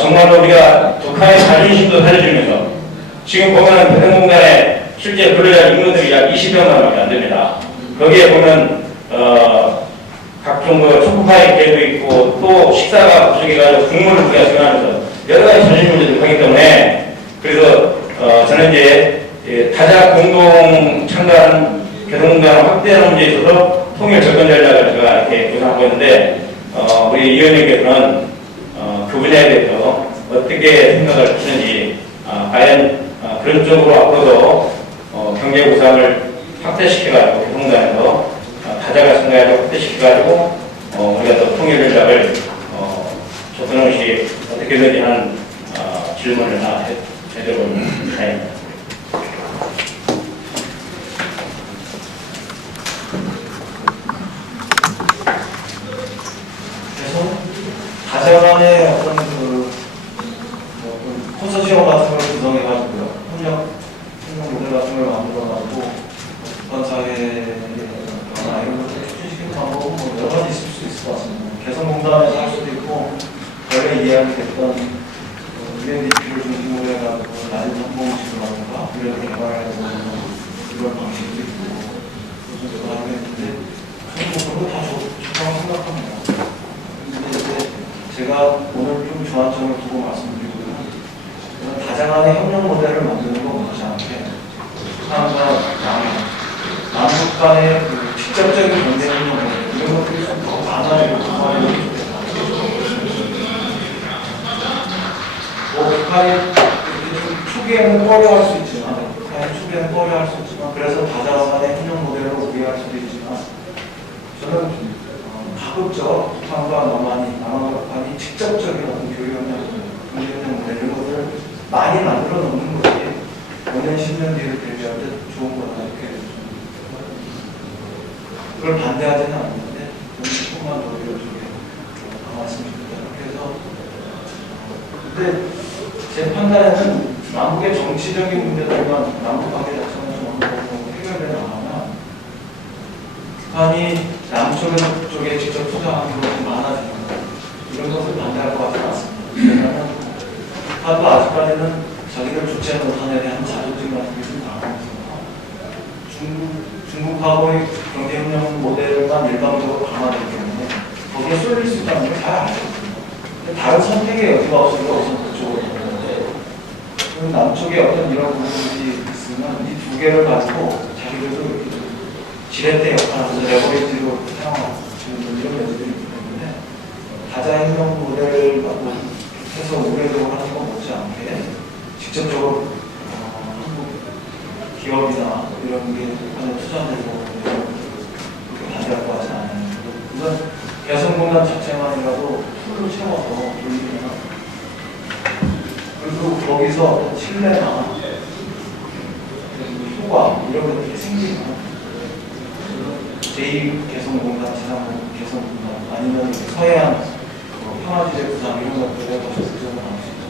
정말로 우리가 북한의 자존심도 살려주면서 지금 보면 대성공단에 실제 근로자 인원들이 약 20여만밖에 안 됩니다. 거기에 보면 각종 초코파이 개도 있고 또 식사가 부족해가지고 국물을 우리가 지원하면서 여러 가지 전신 문제들이 하기 때문에 그래서 저는 이제 타자 공동 참가하는 개성공단 확대하는 문제에 있어서 통일 접근 전략을 제가 이렇게 구상하고 있는데 우리 위원님께서는 그 분야에 대해서 어떻게 생각을 하시는지 과연 그런 쪽으로 앞으로도 경제 구상을 확대시켜가지고 개성공단에서 타자가 참가해서 확대시켜가지고 우리가 또 통일 전략을 접근하는 것이 어떻게든지 하는 질문을 하나 해드려보는 사입니다. 가장 간의 어떤 콘소시엄 같은 걸 구성해가지고요. 협력 모델 같은 걸 만들어가지고 북한사회의 변화 이런 것들을 추진시키는 방법은 뭐 여러 가지 있을 수 있을 것 같습니다. 개성공단에서 할 수도 있고 원래 이야기 됐던 UNDP를 중심으로 해가지고 낮은 성공식이라든가 이런 개발해서 이런 방식도 있고 요즘 여러 가지가 있는데 저는 뭐 그런 거다 좋다고 생각합니다. 제가 오늘 좀 주안점을 두고 말씀드리고요. 다자간의 협력 모델을 만드는 거 못하지 않게 북한과 남북 간의 직접적인 경제 협력 모델 이런 것들이 좀 더 많아지고 북한이 초기에는 꺼려할 수 있지만 그래서 다자간의 협력 모델로 우회할 수도 있지만 저는 가급적 북한과 남한과 북한이 직접적인 어떤 교류협력, 경제협력 모델 이런 것들을 많이 만들어 놓는 것이 5년, 10년 뒤를 대비할 때 좋은 거다 이렇게 그걸 반대하지는 않는데 조금만 더 이런 쪽에 강화했으면 좋겠다. 그래서 근데 제 판단에는 남북의 정치적인 문제들만 남북 관계 자체는 좀 어느 정도 해결되지 않으면 북한이 남쪽에 직접 투자하는 것이 많아지는 이런 것을 반대할 것 같지 않습니다. 왜냐하면 북한도 아직까지는 자기들 주체 못한에 대한 자존심 같은 게 좀 강하면서 중국하고의 경제협력 모델만 일방적으로 강화되기 때문에 거기에 쏠릴 수 있다는 걸 잘 알고 있습니다. 다른 선택의 여지가 없으니까 우선 그쪽으로 가는데 남쪽에 어떤 이런 부분들이 있으면 이 두 개를 가지고 자기들도 이렇게 지렛대 역할하면서 레버리지로 사용하고 이런 면들이 있기 때문에 다자협력 모델을 해서 우회적으로 하는 것 못지않게 직접적으로 한국 기업이나 이런 게 북한에 투자되고 그렇게 반대할 것 같지는 않아요. 우선 개성공단 자체만이라도 풀로 채워서 돌리면 그리고 거기서 어떤 신뢰나 효과 이런 것들이 생기면 제2개성공단, 제3 개성공단 아니면 서해안 평화지대 구상 이런 것들에 더 적극적으로 나올 수 있다.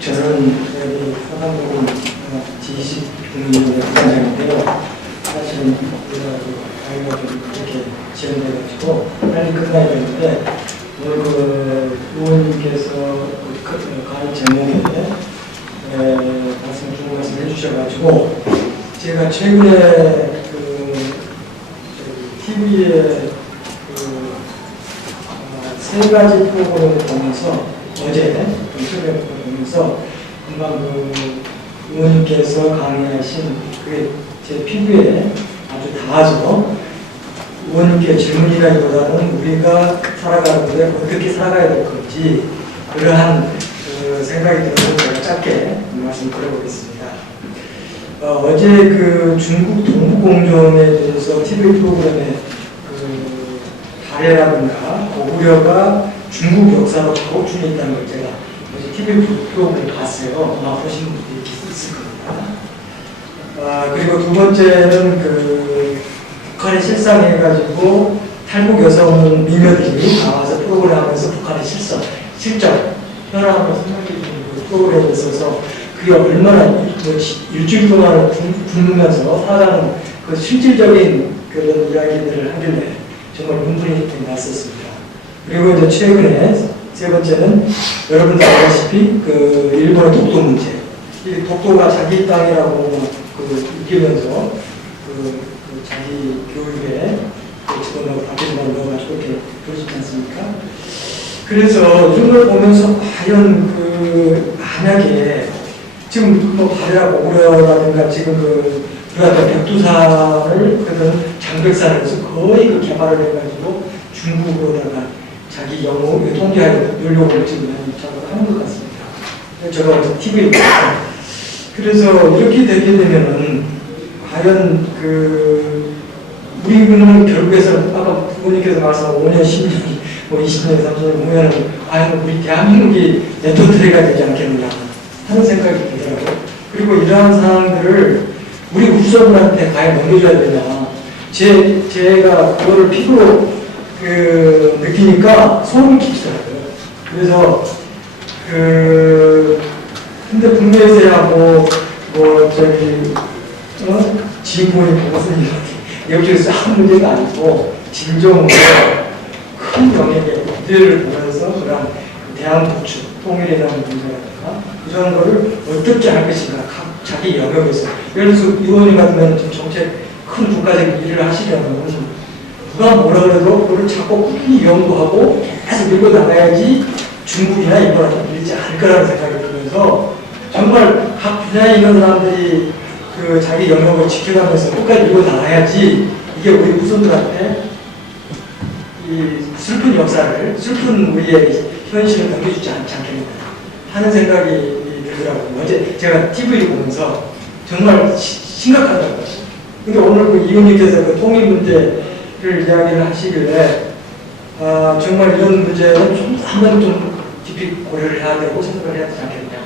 저는 여기 서남부군 G20 부단장인데요. 사실은 저희가 좀 그렇게 지연돼가지고 빨리 끝나야 되는데 오늘 그 의원님께서 강의 제목에 좋은 말씀 해주셔가지고 제가 최근에 TV에 세 가지 프로그램을 보면서 어제 인터뷰를 보면서 금방 의원님께서 강의하신 그게 제 피부에 아주 닿아서 의원님께 질문이라기보다는 우리가 살아가는데 어떻게 살아가야 될 건지 그러한 생각이 들어서 제가 짧게 말씀 드려보겠습니다. 어제 중국 동북공정에 대해서 TV 프로그램에 가래라든가 우려가 중국 역사로 가오춘에 있다는 걸 제가 어제 TV 프로그램을 봤어요. 아마 보신 분들이 있을 겁니다. 그리고 두 번째는 북한의 실상해가지고 탈북 여성 미녀들이 나와서 프로그램 하면서 북한의 실정, 현황을 설명해주는 프로그램에 있어서 그게 얼마나 일주일 동안 굶으면서 살아가는 그 실질적인 그런 이야기들을 하길래 정말 눈물이 났었습니다. 그리고 이제 최근에 세 번째는 여러분들 알다시피 그 일본의 독도 문제. 이 독도가 자기 땅이라고 느끼면서 자기 교육에 집어넣어 바뀌는 넣어가지고 이렇게 그러지 않습니까? 그래서 이런 걸 보면서 과연 만약에 지금 뭐 발해라고 오려라든가 지금 백두산을 그런 장백산에서 거의 개발을 해가지고 중국으로다가 자기 영웅 통제하려고 지금 작업을 하는 것 같습니다. 제가 TV에 보니까. 그래서 이렇게 되게 되면은 과연 우리는 결국에서 아까 부모님께서 말씀하신 5년, 10년, 뭐 20년, 30년 보면은 과연 우리 대한민국이 네트워크가 되지 않겠느냐 하는 생각이 들더라고요. 그리고 이러한 상황들을 우리 후손들한테 과연 넘겨줘야 되냐. 제가 그거를 피부로 느끼니까 소름이 끼치더라고요. 그래서 근데 국내에서야 진보의 무슨 여기서 싸운 문제가 아니고 진정으로 큰 영역의 문제를 보면서 그런 대한 구축, 통일이라는 문제라든가 이런 거를 어떻게 할 것인가 자기 영역에서 예를 들어서 의원님 같으면 좀 정책 큰 국가적인 일을 하시려면 누가 뭐라 그래도 그걸 자꾸 꾸준히 연구하고 계속 밀고 나가야지 중국이나 일본한테 밀리지 않을 거라는 생각이 들면서 정말 각 분야에 있는 사람들이 자기 영역을 지켜가면서 끝까지 밀고 나가야지 이게 우리 후손들한테 이 슬픈 역사를, 슬픈 우리의 현실을 넘겨주지 않겠나 하는 생각이 들더라고요. 어제 제가 TV를 보면서 정말 심각하더라고요. 근데 오늘 이은님께서 통일 문제를 이야기를 하시길래 정말 이런 문제는 한번 좀 깊이 고려를 해야 되고 생각을 해야 되지 않겠냐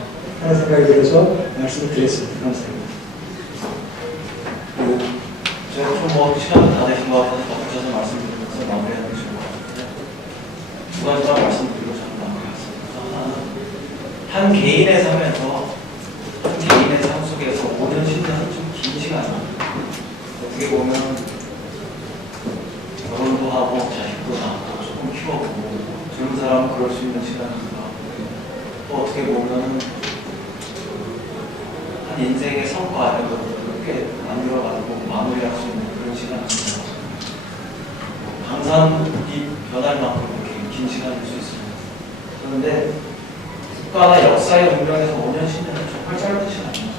하는 생각이 들어서 말씀을 드렸습니다. 감사합니다. 제가 좀 시간이 다 되신 것 같아서 덧붙여서 말씀드리면서 마무리하는 게 좋을 것 같은데 두 가지만 말씀드리고 저는 마무리하겠습니다. 하나는 한 개인의 삶에서 한 개인의 삶 속에서 5년, 10년은 좀 긴 시간이에요. 어떻게 보면 결혼도 하고 자식도 낳고 조금 키워보고 젊은 사람은 그럴 수 있는 시간이기도 하고 또 어떻게 보면 한 인생의 성과 이런 것들을 꽤 만들어가지고 마무리할 수 있는 그런 시간입니다. 강산이 변할 만큼 이렇게 긴 시간일 수 있습니다. 그런데 국가나 역사의 운명에서 5년, 10년은 정말 짧은 시간입니다.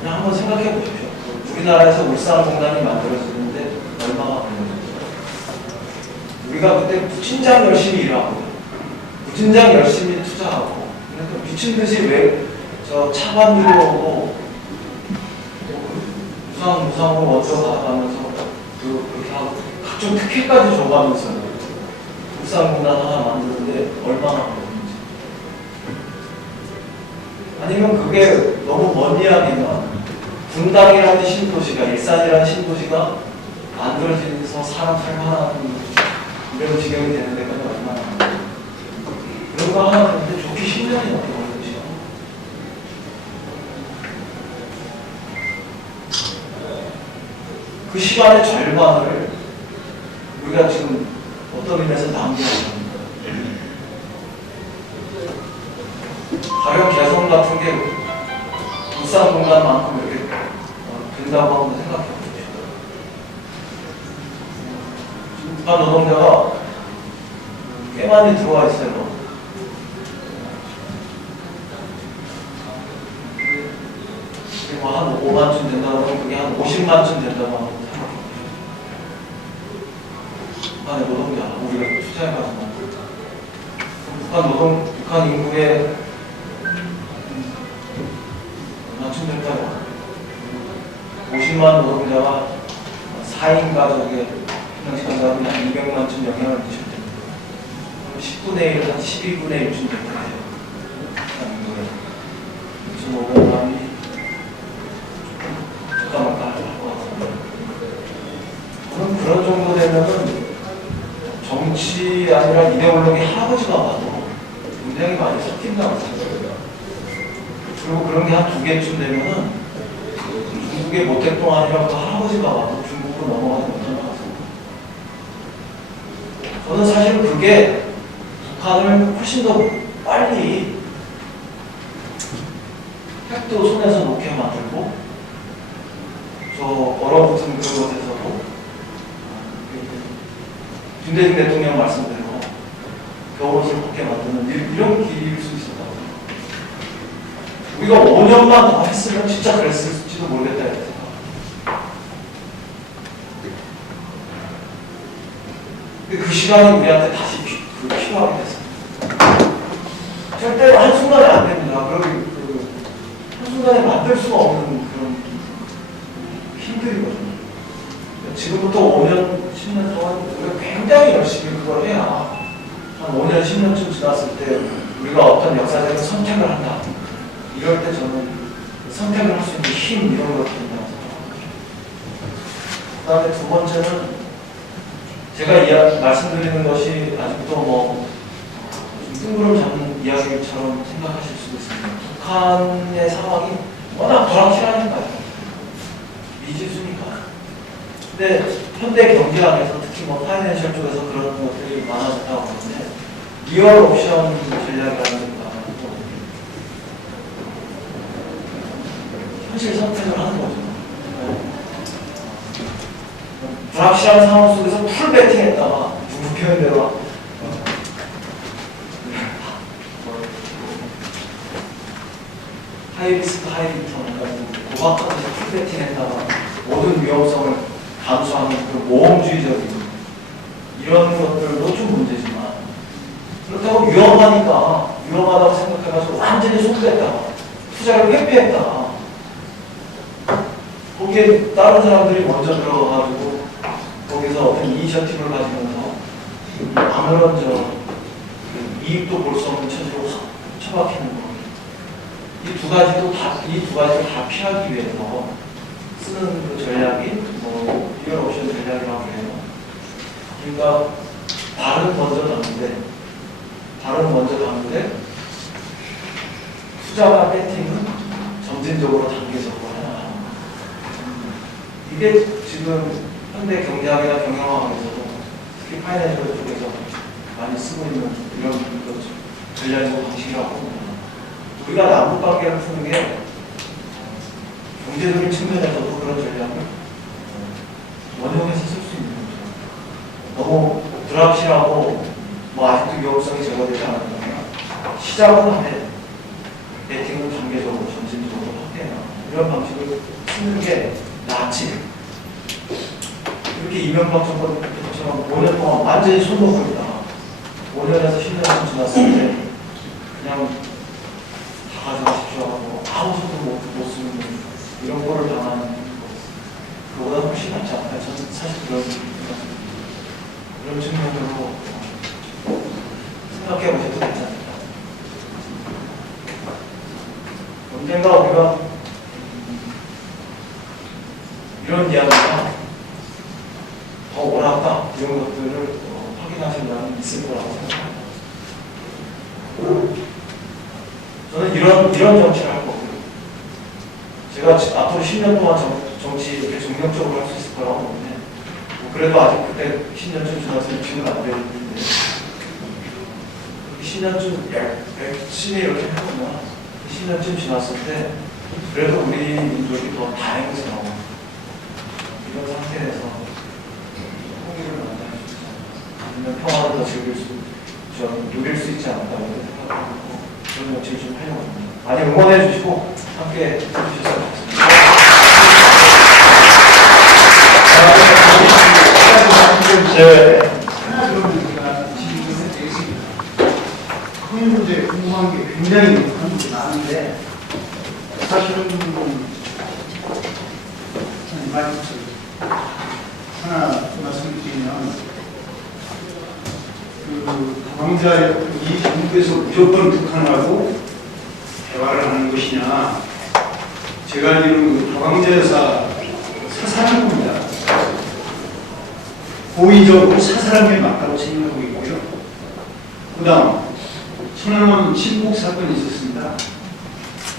그냥 한번 생각해 보십시오. 우리나라에서 울산공단이 만들어지는데 얼마나 걸렸는지. 우리가 그때 무진장 열심히 일하고 무진장 열심히 투자하고 그러니까 미친 듯이 왜 차관 들어오고 무상으로 원서 받아가면서 그렇게 하고 각종 특혜까지 줘가면서 울산공단 하나 만드는데 얼마나 걸렸는지. 아니면 그게 너무 먼 이야기면 분당이라는 신도시가 일산이라는 신도시가 만들어지면서 사람 살만한 이런 지경이 되는 데까지 얼마나 그런 거 하나 되는데 좋게 10년이 넘게 걸리죠. 그 시간의 절반을 우리가 지금 어떤 의미에서 낭비하고 있습니다. 가령 개성 같은 게 울산 공간만큼 이렇게 된다고 한번 생각해 보십시오. 지금 북한 노동자가 꽤 많이 들어와 있어요. 한 5만쯤 된다고 하면 그게 한 50만쯤 된다고 하면 생각해 보십시오. 북한의 노동자, 우리가 투자해가지고 북한 인구의 얼마쯤 될까요? 50만 노동자가 4인 가족의 평시간다면 한 200만쯤 영향을 미칠 텐데 10분의 1, 한 12분의 1쯤 될 거예요. 지금 500만이 잠깐만 할것 같습니다. 저는 그런 정도 되면은 정치 아니라 이데올로기 할아버지가 와도 굉장히 많이 섞인다고 생각해요. 그리고 그런 게 한 2개쯤 되면은 중국의 모택동 아니라 그 할아버지가 와도 중국으로 넘어가지 못할 것 같습니다. 저는 사실 그게 북한을 훨씬 더 빨리 핵도 손에서 놓게 만들고 저 얼어붙은 그런 것에서도 김대중 대통령 말씀대로 겨울옷을 벗게 만드는 이런 길일 수 있었다고 생각합니다. 우리가 5년만 더 했으면 진짜 그랬을지도 모르겠다 이렇게 생각합니다. 근데 그 시간이 우리한테 다시 필요하게 됐습니다. 절대로 한순간에 안 됩니다. 그리고 한순간에 만들 수가 없는 그런 힘들거든요. 지금부터 5년, 10년 동안 우리가 굉장히 열심히 그걸 해야 한 5년, 10년쯤 지났을 때 우리가 어떤 역사적인 선택을 한다. 이럴 때 저는 선택을 할 수 있는 힘 이런 것들이 있다고 생각합니다. 그 다음에 두 번째는 제가 말씀드리는 것이 아직도 좀 뜬구름 잡는 이야기처럼 생각하실 수도 있습니다. 북한의 상황이 워낙 불확실하니까요. 미지수니까. 근데 현대 경제학에서 특히 파이낸셜 쪽에서 그런 것들이 많아졌다고 하는데 리얼 옵션 전략이라는 게 많아지고 현실 선택을 하는 거죠. 불확실한 상황 속에서 풀 배팅했다가 누구 표현대로 하이리스크 하이리턴 고박하면서 풀 배팅했다가 모든 위험성을 감수하는 그 모험주의적인 이런 것들도 좀 문제지만 그렇다고 위험하다고 생각해가지고 완전히 손댔다가 투자를 회피했다가 거기에 다른 사람들이 먼저 들어가가지고 거기서 어떤 이니셔티브를 가지면서 아무런 이익도 볼 수 없는 처지로 처박히는 거. 이 두 가지를 다 피하기 위해서 쓰는 그 전략이 리얼 옵션 전략이라고 해요. 그러니까 발은 먼저 가는데 투자와 배팅은 점진적으로 단계적으로 해야 이게 지금 현대 경제학이나 경영학에서도 특히 파이낸셜 쪽에서 많이 쓰고 있는 이런 전략이고 방식이라고 합니다. 우리가 남북 관계를 푸는 게 경제적인 측면에서도 그런 전략을 원형해서 쓸 수 있는 거죠. 너무 불확실하고 아직도 위험성이 제거되지 않았다면 시작은 하되 배팅은 단계적으로 점진적으로 확대해라. 이런 방식을 쓰는 게 낫지. 이렇게 이명박 정권처럼 5년 동안 완전히 손 놓고 있다가 5년에서 10년쯤 지났을 때 그냥 다 가져가십시오 하고 아무 소도 못 쓰는 이런 거를 당하는 거 그거보다 훨씬 낫지 않나요? 저는 사실 그런 측면으로 생각해 보셔도 괜찮습니다. 언젠가 우리가 이런 이야기가 더 옳았다 이런 것들을 확인하실 날은 있을 거라고 생각합니다. 저는 이런 정치를 할 거고요. 제가 앞으로 10년 동안 정치 이렇게 정력적으로 할 수 있을 거라고 보는데 그래도 아직 그때 10년쯤 지나서 입증은 안 되는데 10년쯤 열심히 이렇게 해보면 10년쯤 지났을 때 그래도 우리 민족이 더 다행스러워 이런 상태에서 통일을 만날 수 있지 않을까 아니면 평화를 더 누릴 수 있지 않을까 이렇게 생각하고 그런 정치를 좀 하려고 합니다. 많이 응원해 주시고 함께 해주셔서 고맙습니다. 하나 그러니까 질문에 되겠습니다. 통일 문제 궁금한 게 굉장히 많은데 사실은 하나 말씀드리면 다방자 이 정부에서 무조건 북한하고 대화를 하는 것이냐 제가 알기로는 다방자 여사 사살한 겁니다. 고의적으로 사살한 게 맞다고 생각하고 있고요. 그 다음 천안함 침묵 사건이 있었습니다.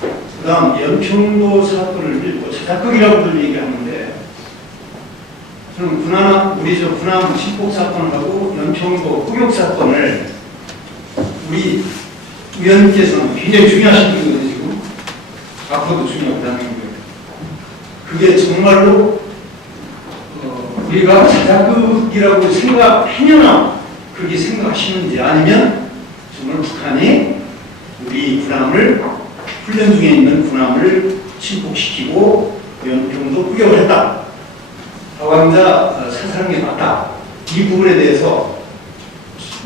그 다음 연평도 사건을 자작극이라고들 얘기하는데 저는 우리 군함 침묵 사건하고 연평도 폭격 사건을 우리 위원님께서는 굉장히 중요하신 분이거든요, 지금. 앞으로도 중요하고 당연히. 그게 정말로 우리가 자작극이라고 생각하려나 그렇게 생각하시는지 아니면 정말 북한이 우리 군함을 훈련 중에 있는 군함을 침묵시키고 연평도 포격을 했다. 하왕자 사살한 게 맞다. 이 부분에 대해서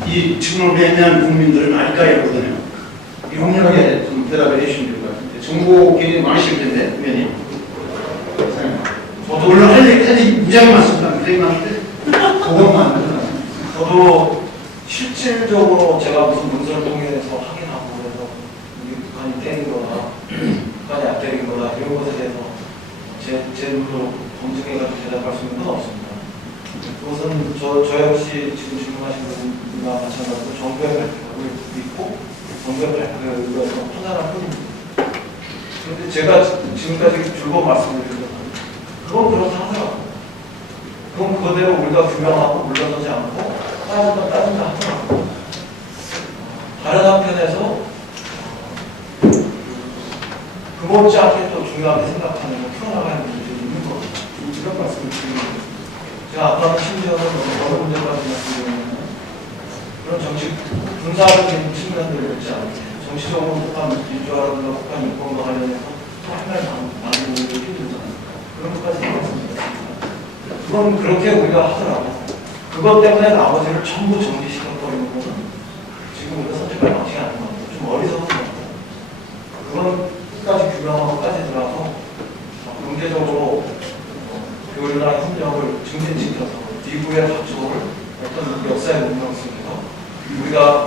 이 질문을 매매한 국민들은 알까 했거든요. 명료하게 좀 대답을 해주시면 될 것 같은데 정보 굉장히 많으실 텐데 의원님. 저도 물론 할 얘기 무지하게 많습니다. 무지하게 많은데 그것만 저도 실질적으로 제가 무슨 문서를 통해서 확인하고 그래서 우리 북한이 때린 거나 북한이 안 때린 거나 이런 것에 대해서 제 눈으로 검증해가지고 대답할 수 있는 건 없습니다. 그것은 저 역시 지금 질문하신 분과 마찬가지로 정부의 발표를 믿고 정부의 발표를 판단할 뿐입니다. 그런데 제가 지금까지 줄곧 말씀드린 것은 그건 그렇다 하더라고요. 그건 그대로 우리가 규명하고 물러서지 않고 따진다 하더라고요. 다른 한편에서 그 못지않게 또 중요하게 생각하는 풀어나가는 문제도 있는 거거든요. 이런 말씀을 드리는 거예요. 제가 아까는 심지어는 어느 문제까지 말씀드리면 그런 정치 군사적인 측면들을 있지 않게 정치적으로 북한 민주화라든가 북한 인권과 관련해서 또 하나를 만드는 게 힘들잖아요. 그런 것까지 말씀드렸습니다. 그건 그렇게 우리가 하더라고요. 그것 때문에 나머지를 전부 정지시켜버리는 것은 지금 우리가 선택할 방식이 아닌 것 같아요. 좀 어리석은 것 같아요. 그건 끝까지 규명하고까지 들어가서 경제적으로 교류나 협력을 증진시켜서 미국의 각조를 어떤 역사의 문명 속에서 우리가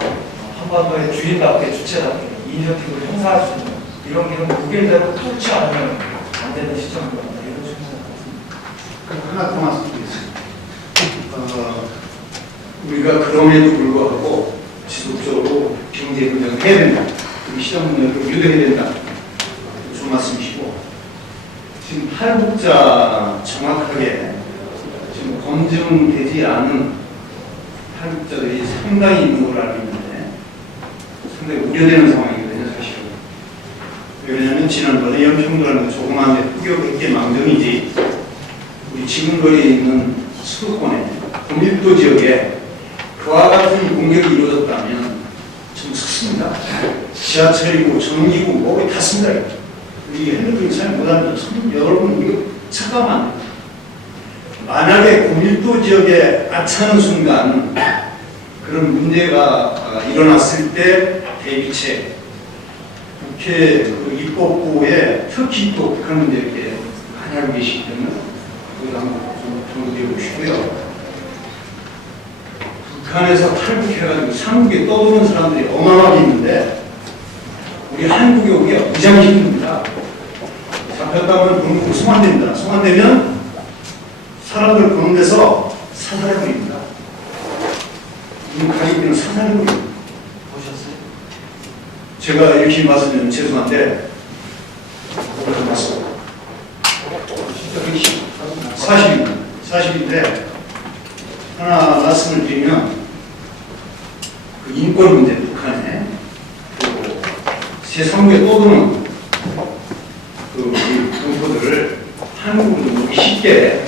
한반도의 주인답게 주체답게 이니셔티브를 행사할 수 있는 이런 길은 국일대로 뚫지 않으면 안 되는 시점인 것 같다. 이런 측면을 봤습니다. 하나 더 말씀드리겠습니다. 우리가 그럼에도 불구하고 지속적으로 경제 분쟁을 해야 된다. 그리고 시장 분쟁을 유도해야 된다. 무슨 말씀이시고 지금 탈북자 정확하게 지금 검증되지 않은 탈북자들이 상당히 있는 걸 알고 있는데 상당히 우려되는 상황이거든요, 사실은. 왜냐하면 지난번에 연평도라는 조그만 데 폭격을 게 망정이지 우리 지금 거리에 있는 수도권에 고밀도 지역에 그와 같은 공격이 이루어졌다면 좀 섭습니다. 지하철이고 전기고 뭐 다 씁니다. 이게 핸드폰이 사용 못하면 여러분 이거 착각하면 안 됩니다. 만약에 고밀도 지역에 아차하는 순간 그런 문제가 일어났을 때 대비책 국회 그 입법부에 특히 또 북한 문제 이렇게 많이 알고 계시기 때문에 그걸 한번 좀 정리해 보시고요. 북한에서 탈북해가지고 삼국에 떠도는 사람들이 어마어마하게 있는데 우리 한국에 오기가 무지하게 힘듭니다. 잡혔다면 본국으로 송환됩니다. 송환되면 사람들 보는 데서 사살해버립니다. 눈 가리기는 사살해버립니다. 보셨어요? 제가 이렇게 말씀드리면 죄송한데 오늘 말씀 사실입니다. 사실인데 하나 말씀을 드리면 그 인권 문제 북한에 그 제3국에 떠도는 그 동포들을 한국으로 쉽게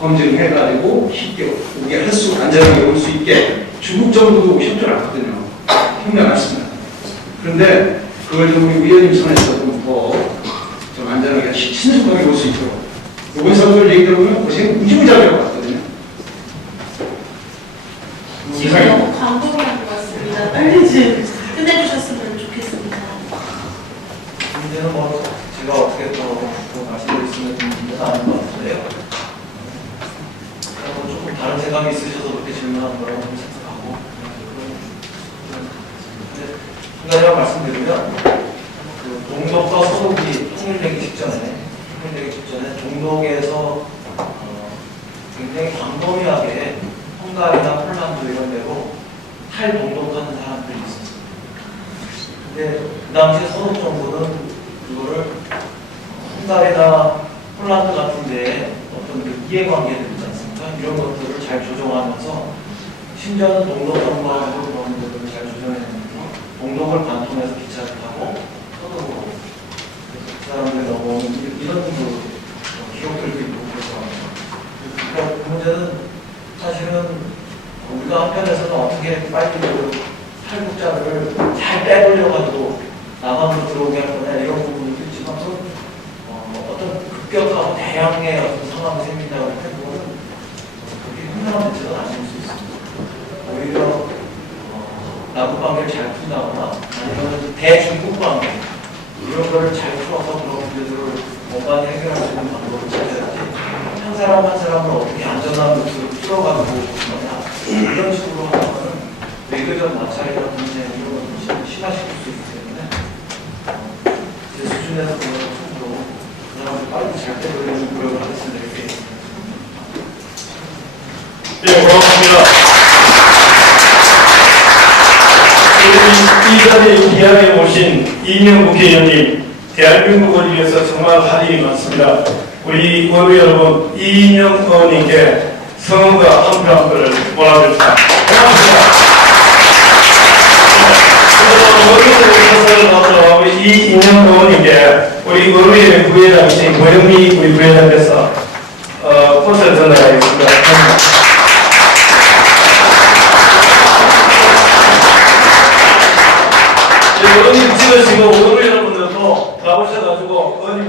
검증해가지고 쉽게 오게 할 수, 안전하게 올 수 있게 중국 정부도 협조를 하거든요. 협력했습니다. 그런데 그걸 좀 우리 위원님 선에서 좀 더 안전하게 신속하게 올 수 있도록 요번 사람들 얘기 들어보면 고생 무지무지하게 왔거든요. 지금 너무 광범위한 것 같습니다. 빨리 좀 끝내주셨으면 좋겠습니다. 문제는 뭐 제가 어떻게 또 말씀드릴 수 있는 문제는 아닌 것 같은데요. 뭐 조금 다른 생각이 있으셔서 그렇게 질문하는 거라고 좀 생각하고 한 가지만 말씀드리면 그 동독과 서독이 통일되기 직전에 동독에서 굉장히 광범위하게 헝가리나 폴란드 이런 데로 탈동독하는 사람들이 있었어요. 근데 그 당시에 서독 정부는 그거를 헝가리나 폴란드 같은 데에 어떤 그 이해관계들 있지 않습니까? 이런 것들을 잘 조정하면서 심지어는 동독선거로 그런 부분을 잘 조정해내면서 동독을 관통해서 기차를 타고 서독으로 그 사람들이 넘어오는 이런 기록들도 있고 그래서 그러니까 그 문제는 사실은 우리가 한편에서는 어떻게 빨리 그 탈북자를 잘 빼돌려가지고 남한으로 들어오게 할 거냐 이런 부분도 있지만 어떤 급격하고 대량의 어떤 상황이 생긴다고 할 때 그거는 그렇게 현명한 대책은 아닐 수 있습니다. 오히려 남북 관계를 잘 푼다거나 아니면 대중국 관계 이런 거를 잘 풀어서 그런 문제들을 원만히 해결할 수 있는 방법을 찾아야지 한 사람 한 사람을 어떻게 안전한 루트로 풀어가지고 거냐 이런 식으로 하면 외교적 마찰이나 분쟁 이런 것을 심화시킬 수 있기 때문에 제 수준에서 보는 순으로 그 사람을 빨리 잘 되돌리는 노력을 하겠습니다. 이렇게 네, 고맙습니다. 이 자리에 귀하게 모신 이인영 국회의원님, 대한민국을 위해서 정말 할 일이 많습니다. 우리 의원 여러분, 이인영 의원님께 성원과 한 표 한 표를 몰아줍니다. 고맙습니다. 우리 이인영 의원님께 우리 의회 부회장이신 고영미 우리 부회장께서 꽃을 전달하겠습니다. 감사합니다. 의원님 찍으시고 의원 여러분들도 나오셔가지고 의원님